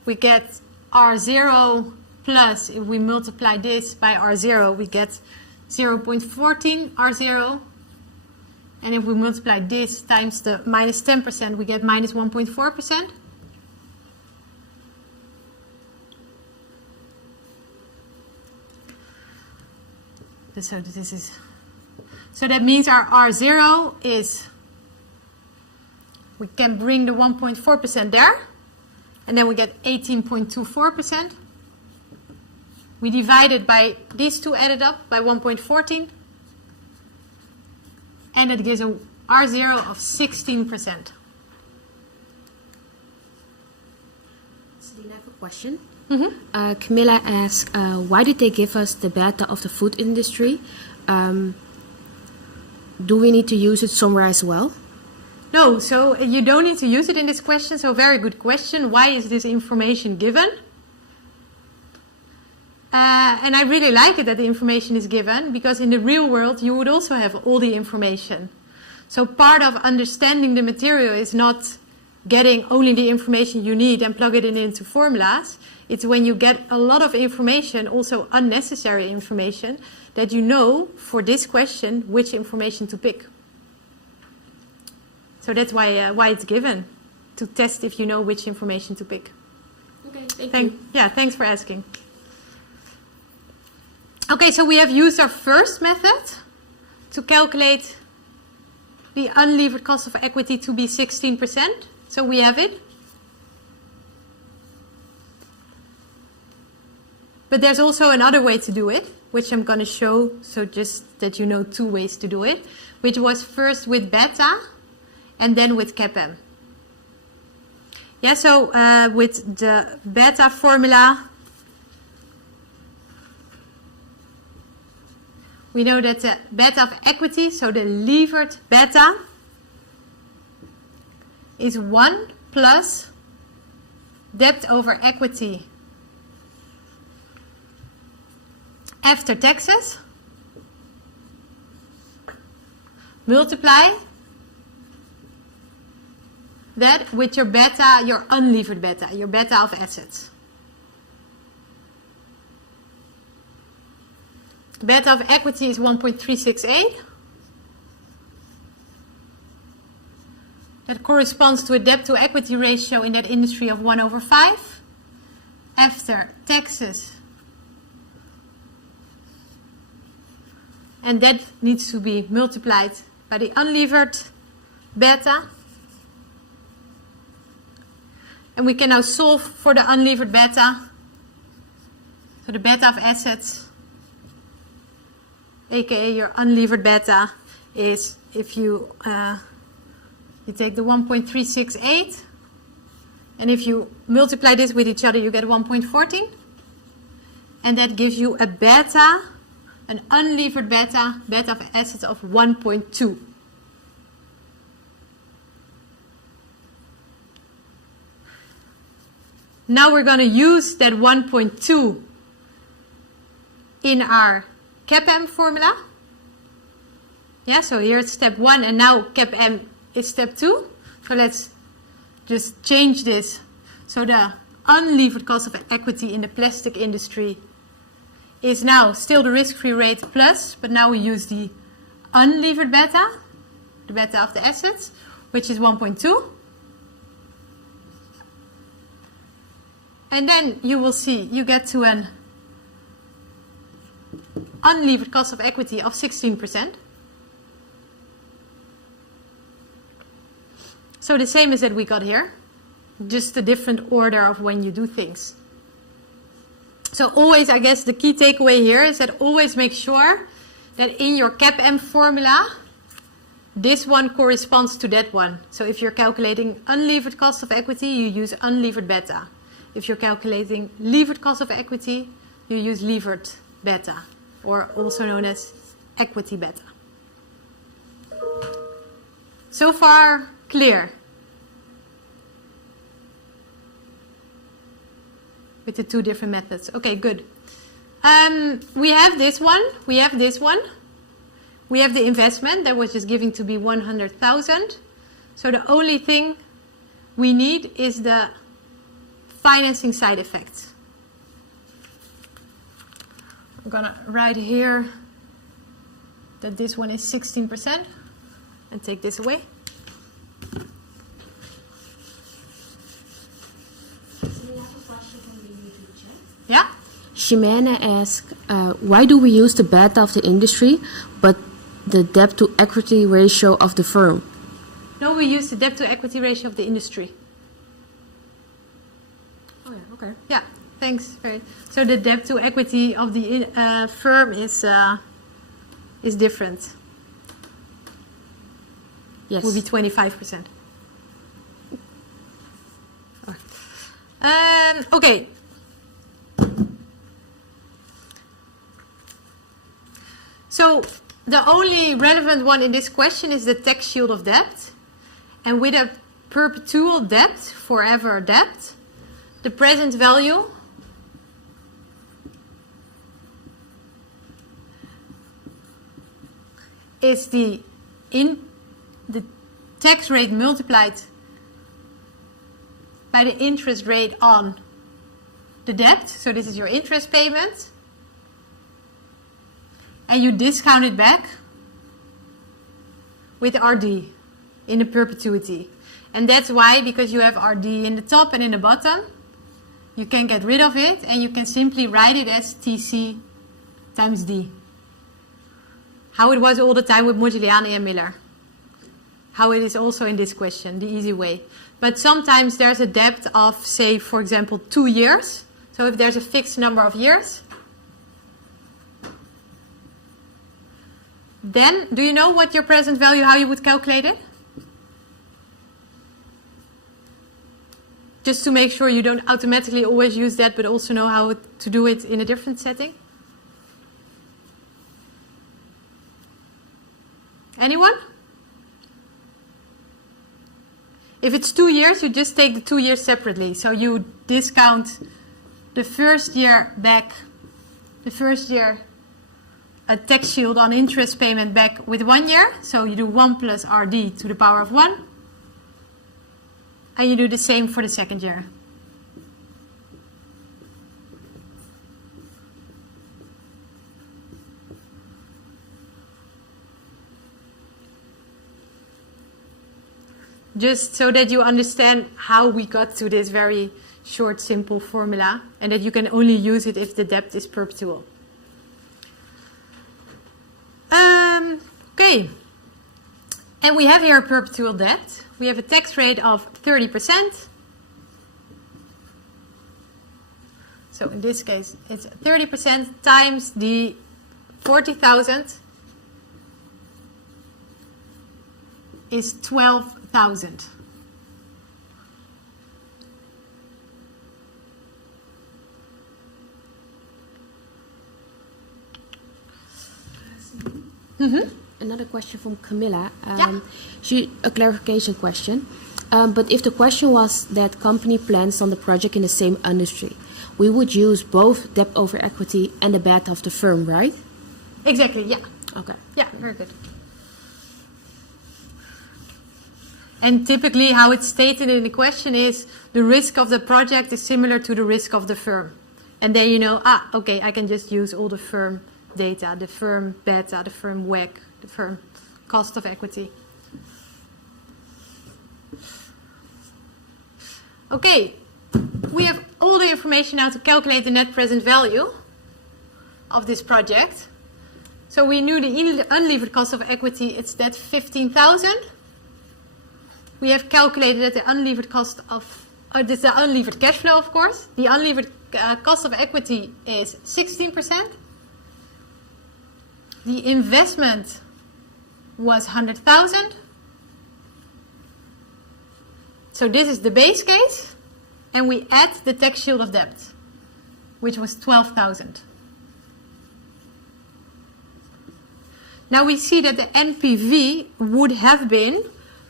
we get R0 plus, if we multiply this by R0, we get 0.14 R0 And if we multiply this times the minus 10%, we get minus 1.4%. So that means our R0 is, we can bring the 1.4% there, and then we get 18.24%. We divide it by these two added up by 1.14, and it gives a R0 of 16%. Celine, I have a question. Mm-hmm. Camilla asked, why did they give us the beta of the food industry? Do we need to use it somewhere as well? No, so you don't need to use it in this question. So very good question. Why is this information given? And I really like it that the information is given, because in the real world you would also have all the information. So part of understanding the material is not getting only the information you need and plug it into formulas. It's when you get a lot of information, also unnecessary information, that you know for this question which information to pick. So that's why it's given, to test if you know which information to pick. Okay, thank you. Yeah, thanks for asking. Okay, so we have used our first method to calculate the unlevered cost of equity to be 16%. So we have it. But there's also another way to do it, which I'm going to show, so just that you know two ways to do it, which was first with beta and then with CAPM. Yeah, so with the beta formula, we know that the beta of equity, so the levered beta, is 1 plus debt over equity after taxes, multiply that with your beta, your unlevered beta, your beta of assets. Beta of equity is 1.368. That corresponds to a debt to equity ratio in that industry of 1/5. After taxes, and that needs to be multiplied by the unlevered beta. And we can now solve for the unlevered beta. So the beta of assets, aka your unlevered beta, is if you take the 1.368, and if you multiply this with each other, you get 1.14. And that gives you a beta, an unlevered beta of assets of 1.2. Now we're going to use that 1.2 in our CAPM formula. Yeah, so here it's step 1, and now CAPM is step 2. So let's just change this. So the unlevered cost of equity in the plastic industry is now still the risk-free rate plus, but now we use the unlevered beta, the beta of the assets, which is 1.2. And then you will see you get to an unlevered cost of equity of 16%. So the same as that we got here, just a different order of when you do things. So always, I guess the key takeaway here is that always make sure that in your CAPM formula, this one corresponds to that one. So if you're calculating unlevered cost of equity, you use unlevered beta. If you're calculating levered cost of equity, you use levered beta, or also known as equity beta. So far, clear? With the two different methods. Okay, good. We have this one. We have this one. We have the investment that was just giving to be 100,000. So the only thing we need is the financing side effects. I'm gonna write here that this one is 16%. and take this away. Yeah? Shimena asks, why do we use the beta of the industry, but the debt to equity ratio of the firm? No, we use the debt to equity ratio of the industry. Oh yeah, okay. Yeah, thanks. So the debt to equity of the firm is different. Yes. Will be 25%. Okay. So the only relevant one in this question is the tax shield of debt. And with a perpetual debt, forever debt, the present value is the tax rate multiplied by the interest rate on the debt. So this is your interest payment. And you discount it back with RD in the perpetuity. And that's why, because you have RD in the top and in the bottom, you can get rid of it and you can simply write it as TC times D. How it was all the time with Modigliani and Miller. How it is also in this question, the easy way. But sometimes there's a debt of, say, for example, 2 years. So if there's a fixed number of years, then do you know what your present value, how you would calculate it? Just to make sure you don't automatically always use that, but also know how to do it in a different setting. Anyone? If it's 2 years, you just take the 2 years separately. So you discount the first year back, the first year a tax shield on interest payment back with 1 year. So you do 1 plus RD to the power of 1. And you do the same for the second year. Just so that you understand how we got to this very short, simple formula, and that you can only use it if the debt is perpetual. Okay. And we have here a perpetual debt. We have a tax rate of 30%. So in this case, it's 30% times the 40,000 is 12,000. Another question from Camilla. Yeah. A clarification question. But if the question was that company plans on the project in the same industry, we would use both debt over equity and the beta of the firm, right? Exactly, yeah. Okay. Yeah, very good. And typically how it's stated in the question is the risk of the project is similar to the risk of the firm. And then you know, okay, I can just use all the firm data, the firm beta, the firm WACC, the firm cost of equity. Okay, we have all the information now to calculate the net present value of this project. So we knew the unlevered cost of equity, it's that 15,000. We have calculated that the unlevered cost of, this is the unlevered cash flow, of course. The unlevered cost of equity is 16%. The investment was 100,000. So this is the base case. And we add the tax shield of debt, which was 12,000. Now we see that the NPV would have been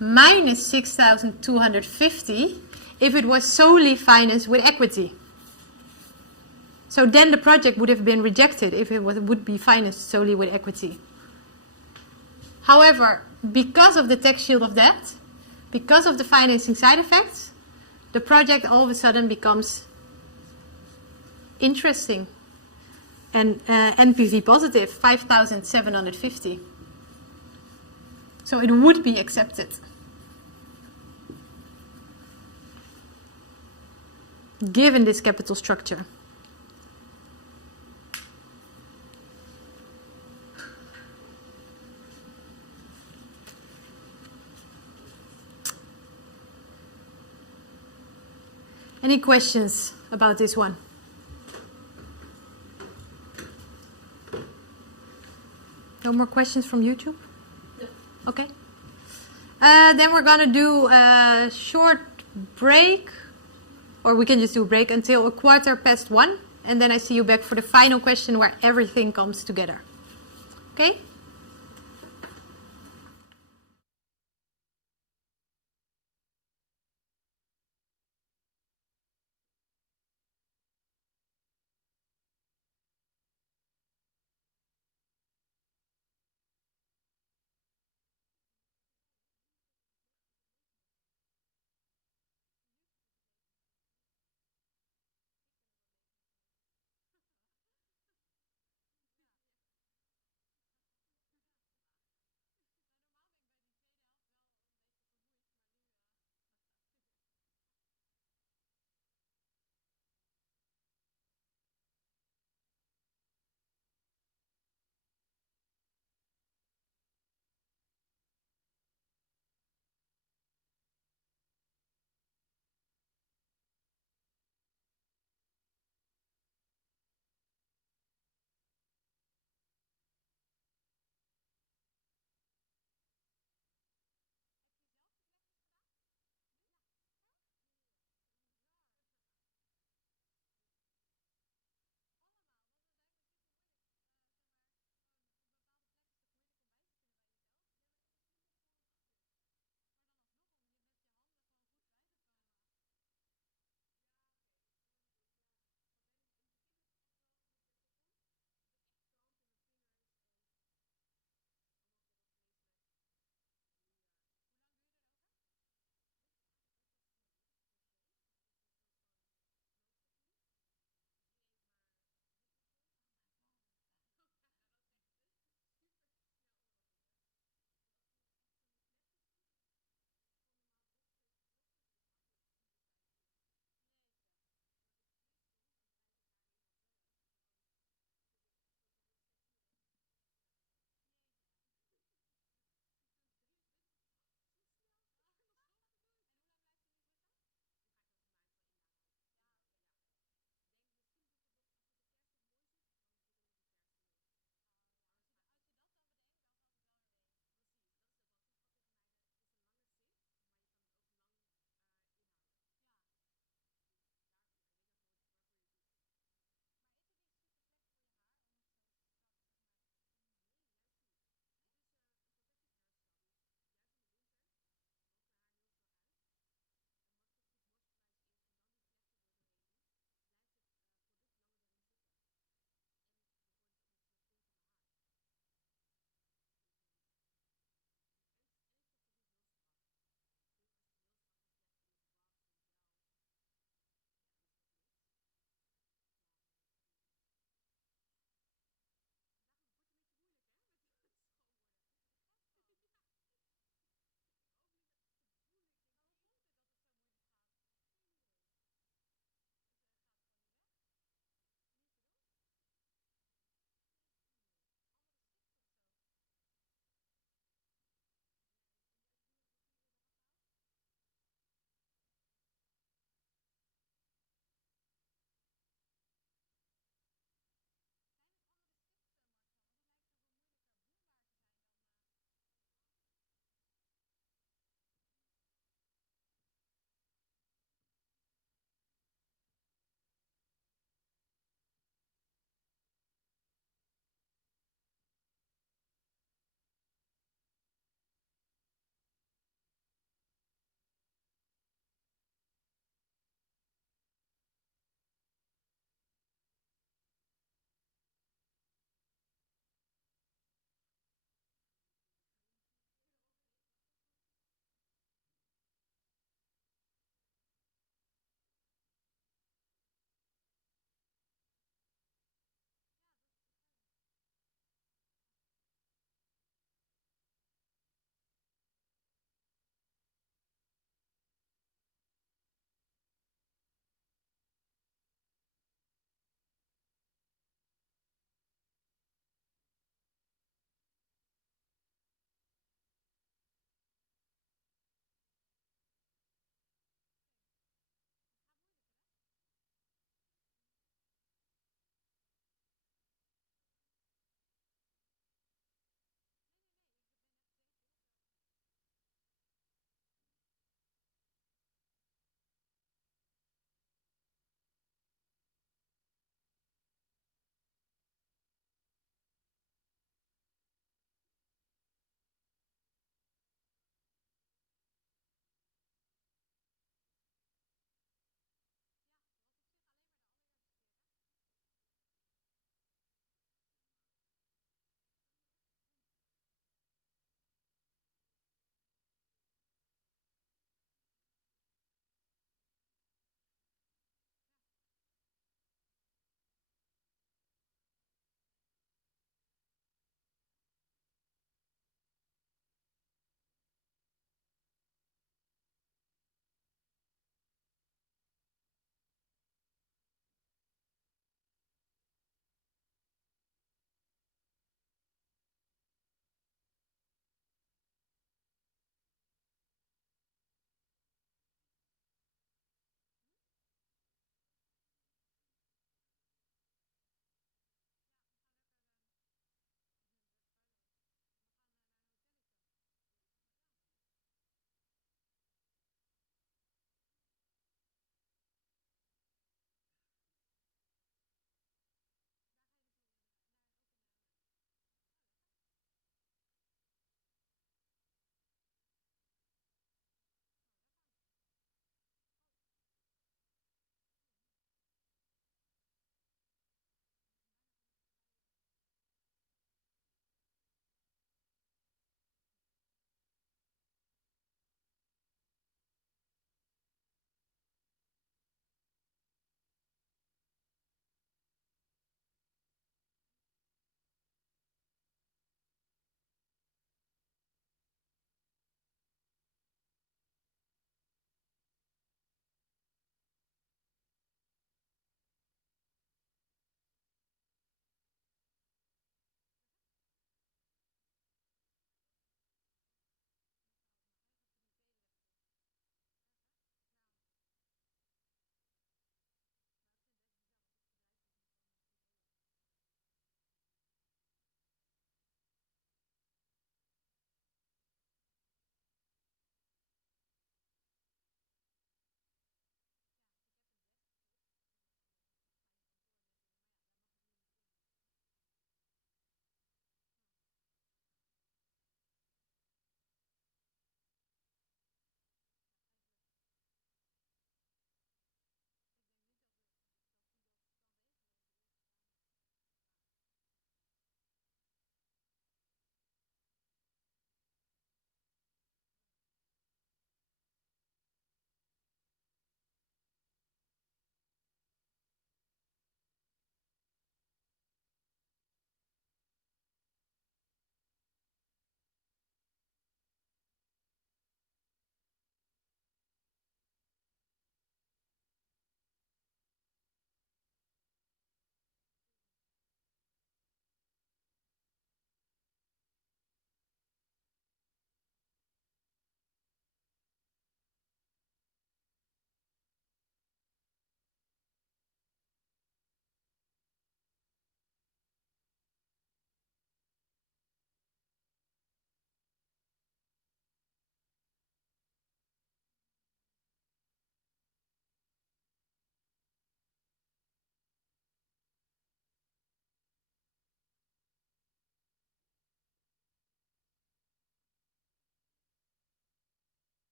minus 6,250 if it was solely financed with equity. So then the project would have been rejected if it would be financed solely with equity. However, because of the tax shield of debt, because of the financing side effects, the project all of a sudden becomes interesting and NPV positive, 5,750. So it would be accepted. Given this capital structure. Any questions about this one? No more questions from YouTube? No. Okay. Then we're gonna do a short break, or we can just do a break until 1:15, and then I see you back for the final question where everything comes together. Okay?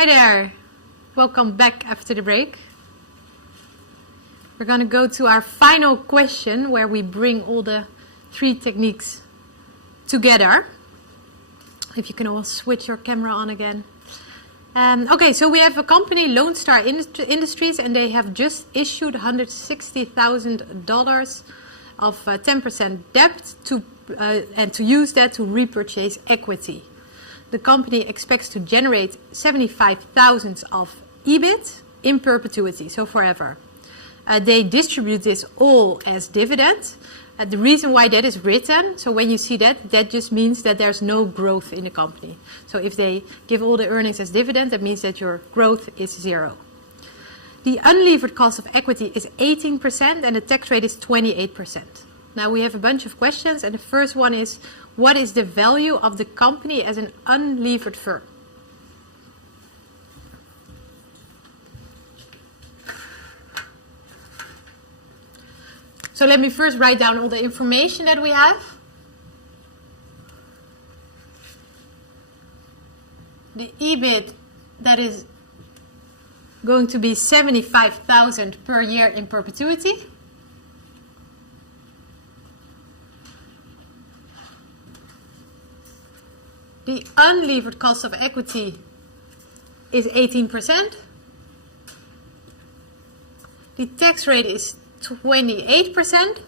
Hi there. Welcome back after the break. We're going to go to our final question where we bring all the 3 techniques together. If you can all switch your camera on again. Okay, so we have a company, Lone Star Industries, and they have just issued $160,000 of 10% debt and to use that to repurchase equity. The company expects to generate 75,000 of EBIT in perpetuity, so forever. They distribute this all as dividend. The reason why that is written, so when you see that, that just means that there's no growth in the company. So if they give all the earnings as dividend, that means that your growth is 0. The unlevered cost of equity is 18% and the tax rate is 28%. Now we have a bunch of questions, and the first one is, what is the value of the company as an unlevered firm? So let me first write down all the information that we have. The EBIT, that is going to be 75,000 per year in perpetuity. The unlevered cost of equity is 18%. The tax rate is 28%.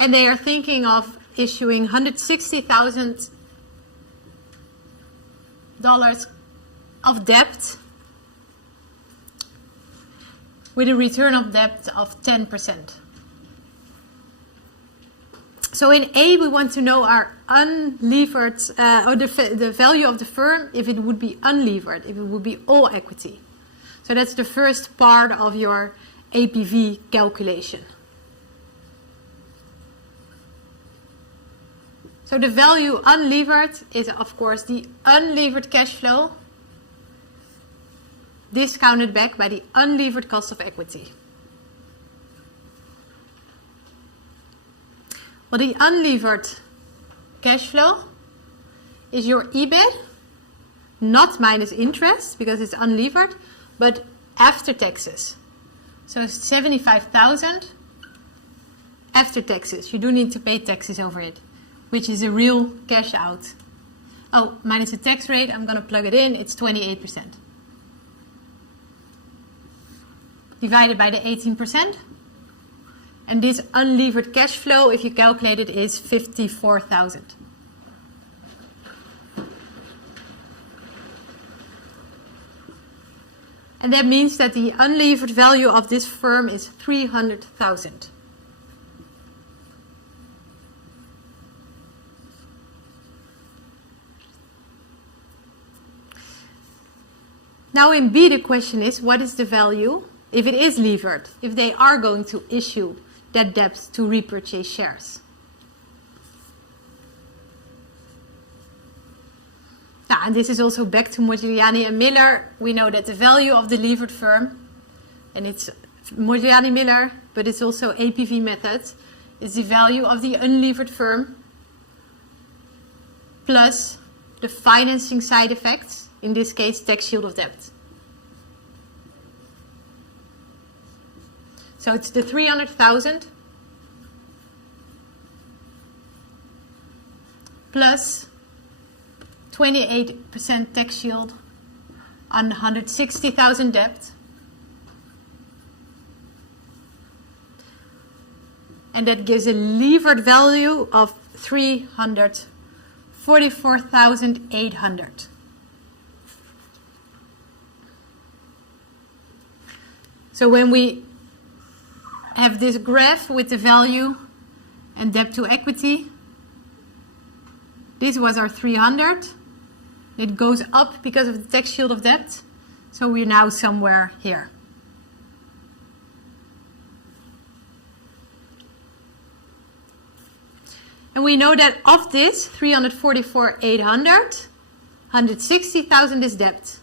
And they are thinking of issuing $160,000 of debt with a return of debt of 10%. So in A, we want to know our unlevered, or the value of the firm if it would be unlevered, if it would be all equity. So that's the first part of your APV calculation. So the value unlevered is, of course, the unlevered cash flow discounted back by the unlevered cost of equity. Well, the unlevered cash flow is your EBIT, not minus interest because it's unlevered, but after taxes. So 75,000 after taxes. You do need to pay taxes over it, which is a real cash out. Oh, minus the tax rate, I'm going to plug it in, it's 28%. Divided by the 18%. And this unlevered cash flow, if you calculate it, is 54,000. And that means that the unlevered value of this firm is 300,000. Now in B, the question is, what is the value if it is levered, if they are going to issue that debt to repurchase shares? And this is also back to Modigliani and Miller. We know that the value of the levered firm, and it's Modigliani-Miller, but it's also APV method, is the value of the unlevered firm plus the financing side effects, in this case tax shield of debt. So it's the 300,000 plus 28% tax shield on 160,000 debt. And that gives a levered value of 344,800. So when we have this graph with the value and debt to equity, this was our 300. It goes up because of the tax shield of debt. So we're now somewhere here. And we know that of this 344,800, 160,000 is debt.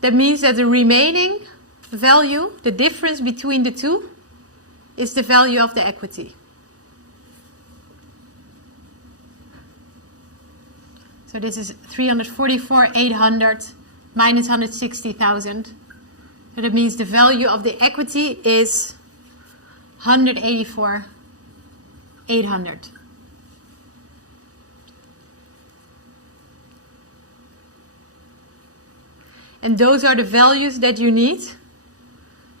That means that the remaining value, the difference between the two, is the value of the equity. So this is 344,800 minus 160,000. So that means the value of the equity is 184,800. And those are the values that you need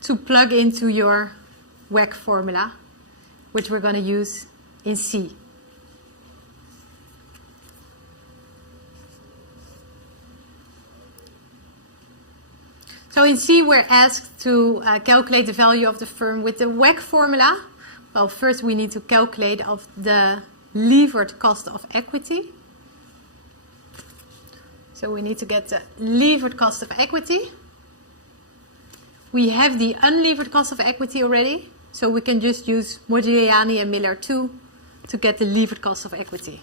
to plug into your WACC formula, which we're going to use in C. So in C, we're asked to calculate the value of the firm with the WACC formula. Well, first we need to calculate of the levered cost of equity. So we need to get the levered cost of equity. We have the unlevered cost of equity already, so we can just use Modigliani and Miller 2 to get the levered cost of equity.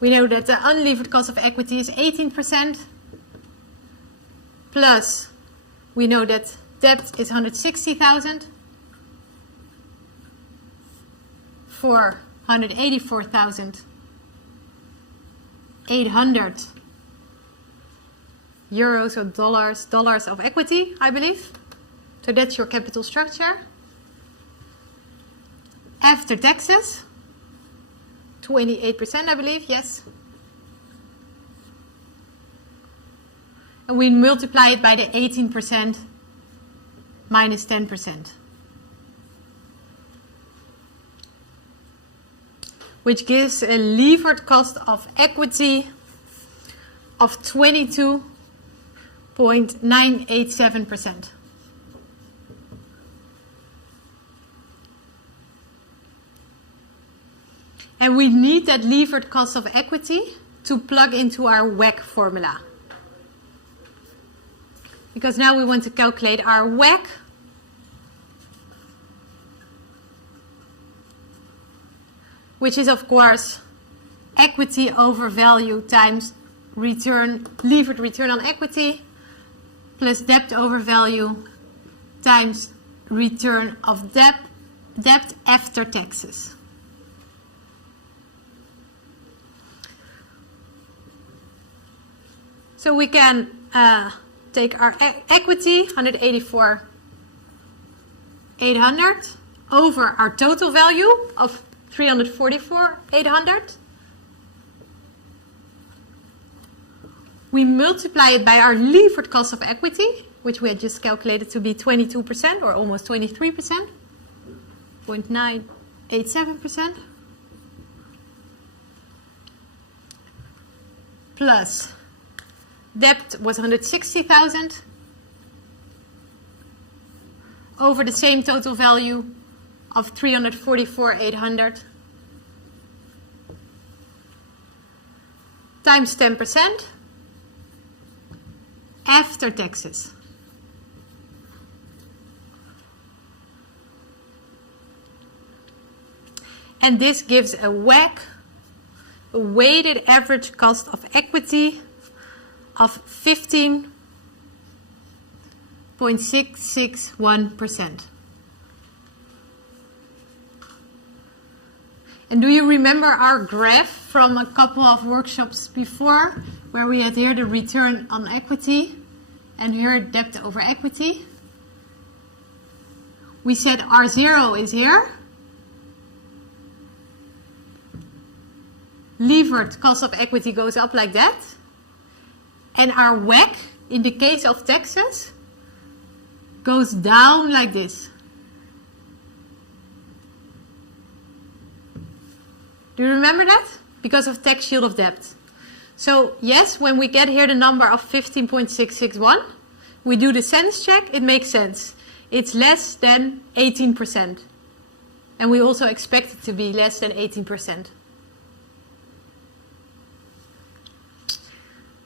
We know that the unlevered cost of equity is 18%, plus we know that debt is 160,000 for 184,800 euros or dollars of equity, I believe. So that's your capital structure. After taxes, 28%, I believe, yes. And we multiply it by the 18% minus 10%. Which gives a levered cost of equity of 22.987%. And we need that levered cost of equity to plug into our WACC formula. Because now we want to calculate our WACC. Which is, of course, equity over value times levered return on equity, plus debt over value times return of debt after taxes. So we can take our equity, 184,800, over our total value of 344,800. We multiply it by our levered cost of equity, which we had just calculated to be 22% or almost 23%, 0.987%, plus debt was 160,000 over the same total value of 344,800 times 10% after taxes. And this gives a WACC, a weighted average cost of equity, of 15.661%. And do you remember our graph from a couple of workshops before, where we had here the return on equity and here debt over equity? We said R0 is here. Levered cost of equity goes up like that. And our WACC, in the case of taxes, goes down like this. Do you remember that? Because of tax shield of debt. So yes, when we get here the number of 15.661, we do the sense check, it makes sense. It's less than 18%. And we also expect it to be less than 18%.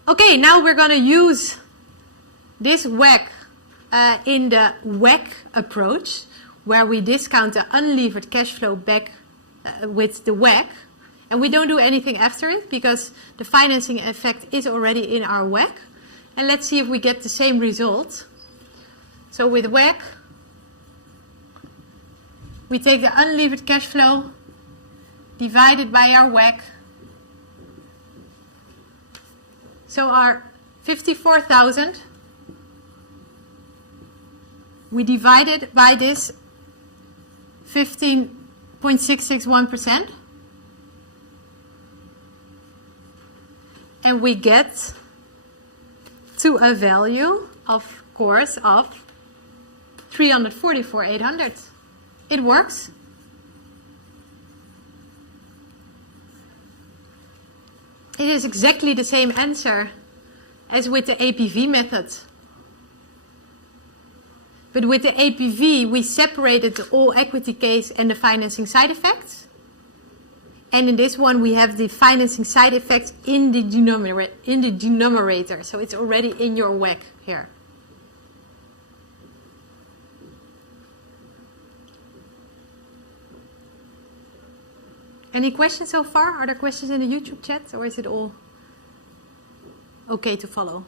Okay, now we're going to use this WACC in the WACC approach, where we discount the unlevered cash flow back with the WACC, and we don't do anything after it because the financing effect is already in our WACC. And let's see if we get the same result. So with WACC, we take the unlevered cash flow divided by our WACC. So our 54,000, we divide it by this 15.661%. And we get to a value, of course, of 344,800. It works. It is exactly the same answer as with the APV method. But with the APV, we separated the all equity case and the financing side effects. And in this one, we have the financing side effects in the denominator. So it's already in your WACC here. Any questions so far? Are there questions in the YouTube chat, or is it all okay to follow?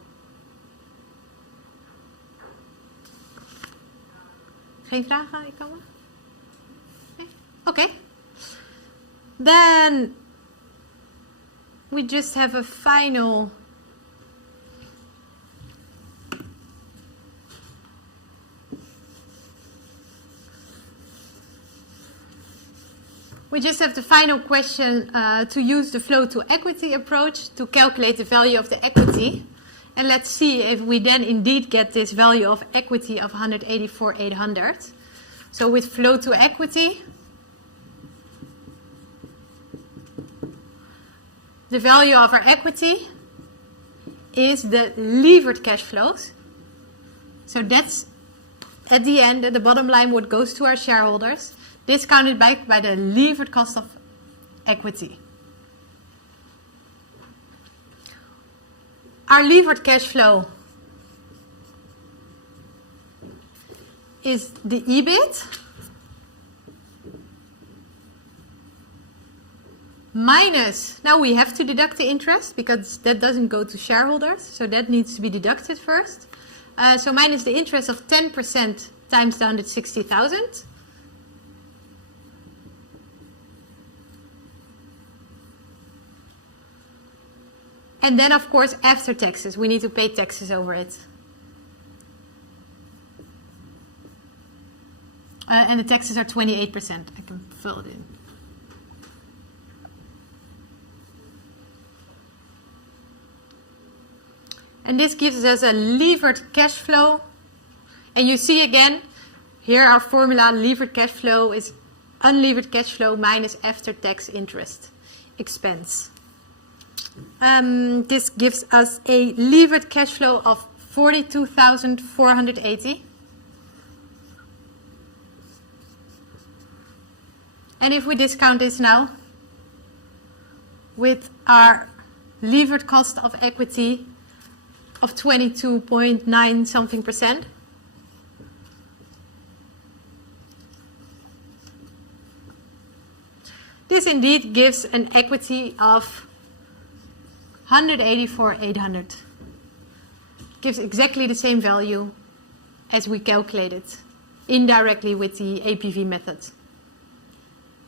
Geen vragen inkomen? Nee? Okay. Then we just have a final question to use the flow to equity approach to calculate the value of the equity. And let's see if we then indeed get this value of equity of 184,800. So with flow to equity, the value of our equity is the levered cash flows. So that's at the end, the bottom line, what goes to our shareholders, discounted back by the levered cost of equity. Our levered cash flow is the EBIT minus, now we have to deduct the interest because that doesn't go to shareholders, so that needs to be deducted first. So minus the interest of 10% times the 160,000. And then, of course, after taxes, we need to pay taxes over it. And the taxes are 28%. I can fill it in. And this gives us a levered cash flow. And you see again, here our formula, levered cash flow is unlevered cash flow minus after-tax interest expense. This gives us a levered cash flow of 42,480. And if we discount this now with our levered cost of equity of 22.9 something percent, this indeed gives an equity of 184,800. Gives exactly the same value as we calculated indirectly with the APV method.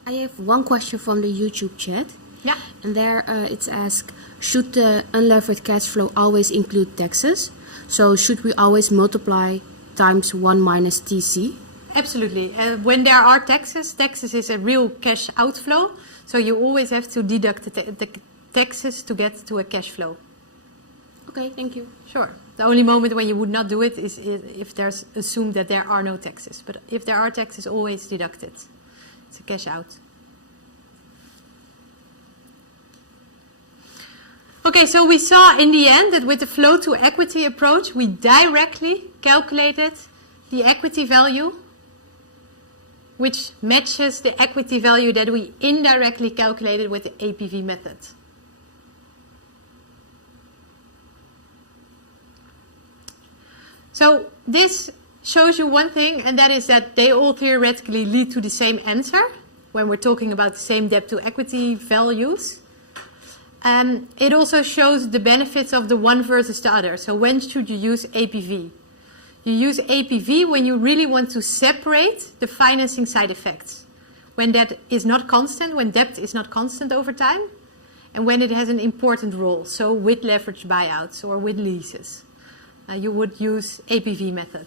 I have one question from the YouTube chat. Yeah. And there it's asked, should the unlevered cash flow always include taxes? So should we always multiply times 1 minus TC? Absolutely. When there are taxes, taxes is a real cash outflow. So you always have to deduct the taxes to get to a cash flow. Okay, thank you. Sure. The only moment when you would not do it is if there's assumed that there are no taxes. But if there are taxes, always deduct it. It's a cash out. Okay, so we saw in the end that with the flow to equity approach, we directly calculated the equity value, which matches the equity value that we indirectly calculated with the APV method. So this shows you one thing, and that is that they all theoretically lead to the same answer when we're talking about the same debt to equity values. It also shows the benefits of the one versus the other. So when should you use APV? You use APV when you really want to separate the financing side effects. When that is not constant, when debt is not constant over time, and when it has an important role. So with leveraged buyouts or with leases, you would use APV method.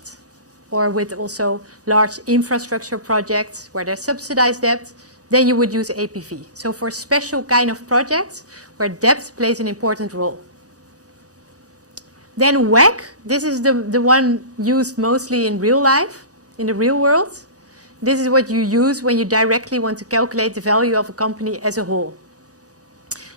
Or with also large infrastructure projects where there's subsidized debt, then you would use APV. So for special kind of projects where debt plays an important role. Then WACC, this is the one used mostly in real life, in the real world. This is what you use when you directly want to calculate the value of a company as a whole.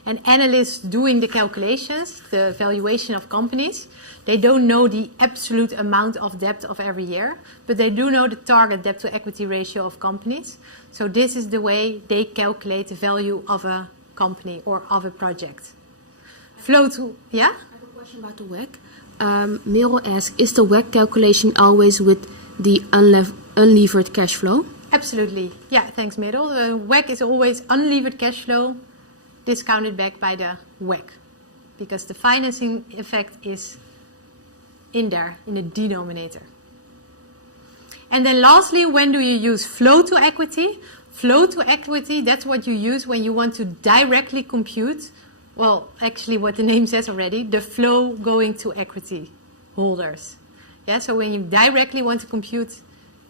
And analysts doing the calculations, the valuation of companies, they don't know the absolute amount of debt of every year, but they do know the target debt to equity ratio of companies. So this is the way they calculate the value of a company or of a project. Flow to, yeah? I have a question about the WACC. Merel asks, is the WACC calculation always with the unlevered cash flow? Absolutely. Yeah, thanks, Merel. The WACC is always unlevered cash flow discounted back by the WACC, because the financing effect is in there, in the denominator. And then lastly, when do you use flow to equity? Flow to equity, that's what you use when you want to directly compute, well, actually what the name says already, the flow going to equity holders. Yeah, so when you directly want to compute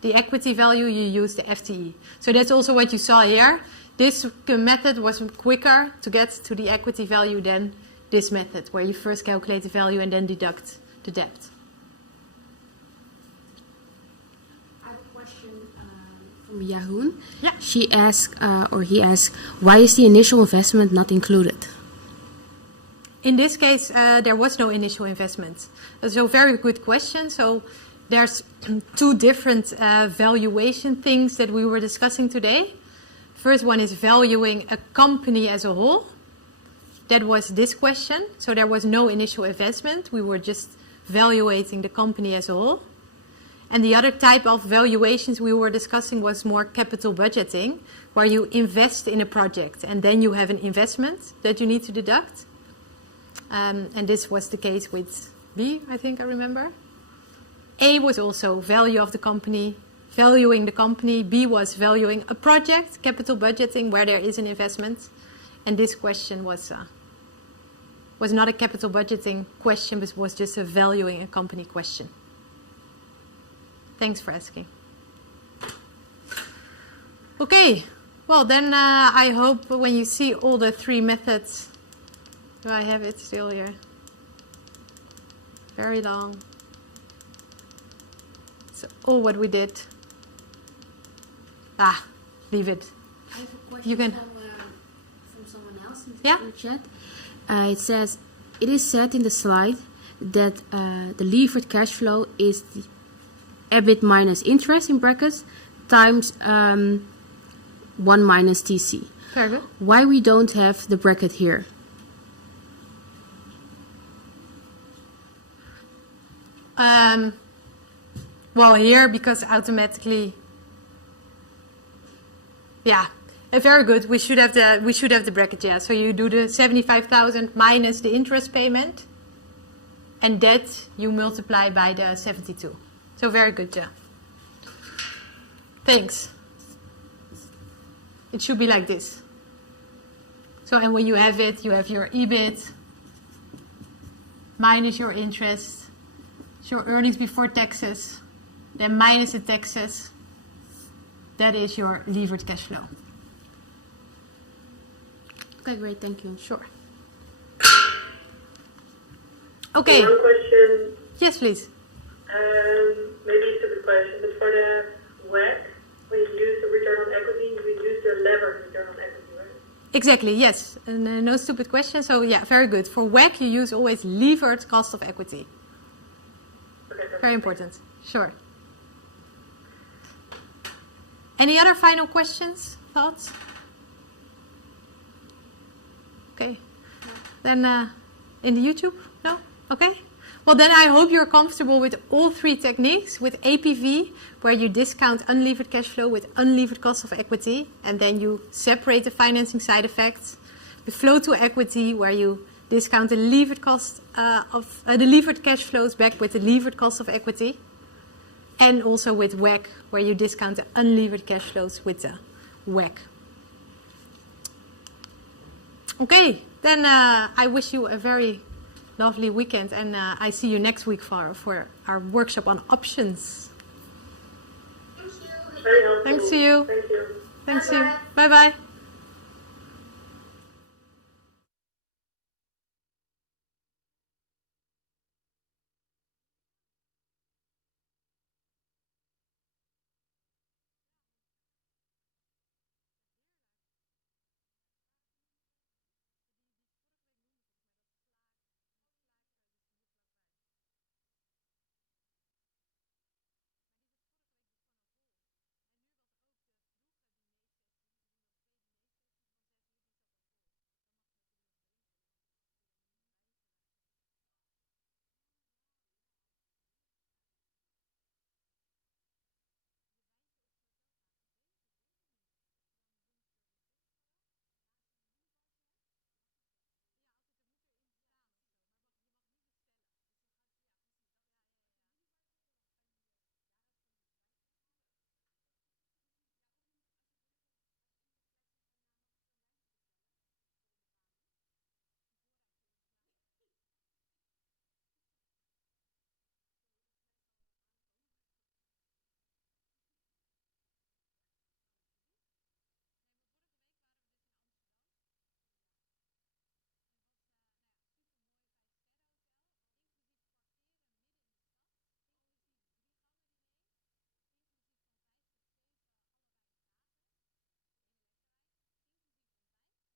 the equity value, you use the FTE. So that's also what you saw here. This method was quicker to get to the equity value than this method, where you first calculate the value and then deduct the debt. I have a question from Yahoon. Yeah. She asks, or he asks, why is the initial investment not included? In this case, there was no initial investment. So very good question. So there's two different valuation things that we were discussing today. First one is valuing a company as a whole. That was this question. So there was no initial investment. We were just valuating the company as a whole. And the other type of valuations we were discussing was more capital budgeting, where you invest in a project and then you have an investment that you need to deduct. And this was the case with B, I think I remember. A was also value of the company, valuing the company. B was valuing a project, capital budgeting, where there is an investment. And this question was not a capital budgeting question, but was just a valuing a company question. Thanks for asking. Okay, well then I hope when you see all the three methods, do I have it still here? Very long. So all what we did. Leave it. I have a question You can. from someone else in Yeah? the chat. It says, it is said in the slide that the levered cash flow is the EBIT minus interest in brackets times 1 minus TC. Very good. Why we don't have the bracket here? Well, here because automatically. Yeah, very good. We should have the bracket. Yeah, so you do the 75,000 minus the interest payment, and that you multiply by the 72. So very good, yeah. Thanks. It should be like this. So and when you have it, you have your EBIT minus your interest, your earnings before taxes, then minus the taxes. That is your levered cash flow. Okay, great, thank you. Sure. Okay. One question, Yes, please. maybe a stupid question, but for the WACC, when you use the return on equity, you use the levered return on equity, right? Exactly, yes. And no stupid question. So yeah, very good. For WACC, you use always levered cost of equity. Okay, perfect. Very important. Sure. Any other final questions, thoughts? Okay. Then in the YouTube? No? Okay. Well, then I hope you're comfortable with all three techniques, with APV, where you discount unlevered cash flow with unlevered cost of equity, and then you separate the financing side effects. The flow to equity, where you discount the levered cost the levered cash flows back with the levered cost of equity, and also with WACC, where you discount the unlevered cash flows with the WACC. Okay, then I wish you a very lovely weekend, and I see you next week for our workshop on options. Thank you. Very helpful. Thanks to you. Thank you. Thanks to you. Bye-bye. Bye bye.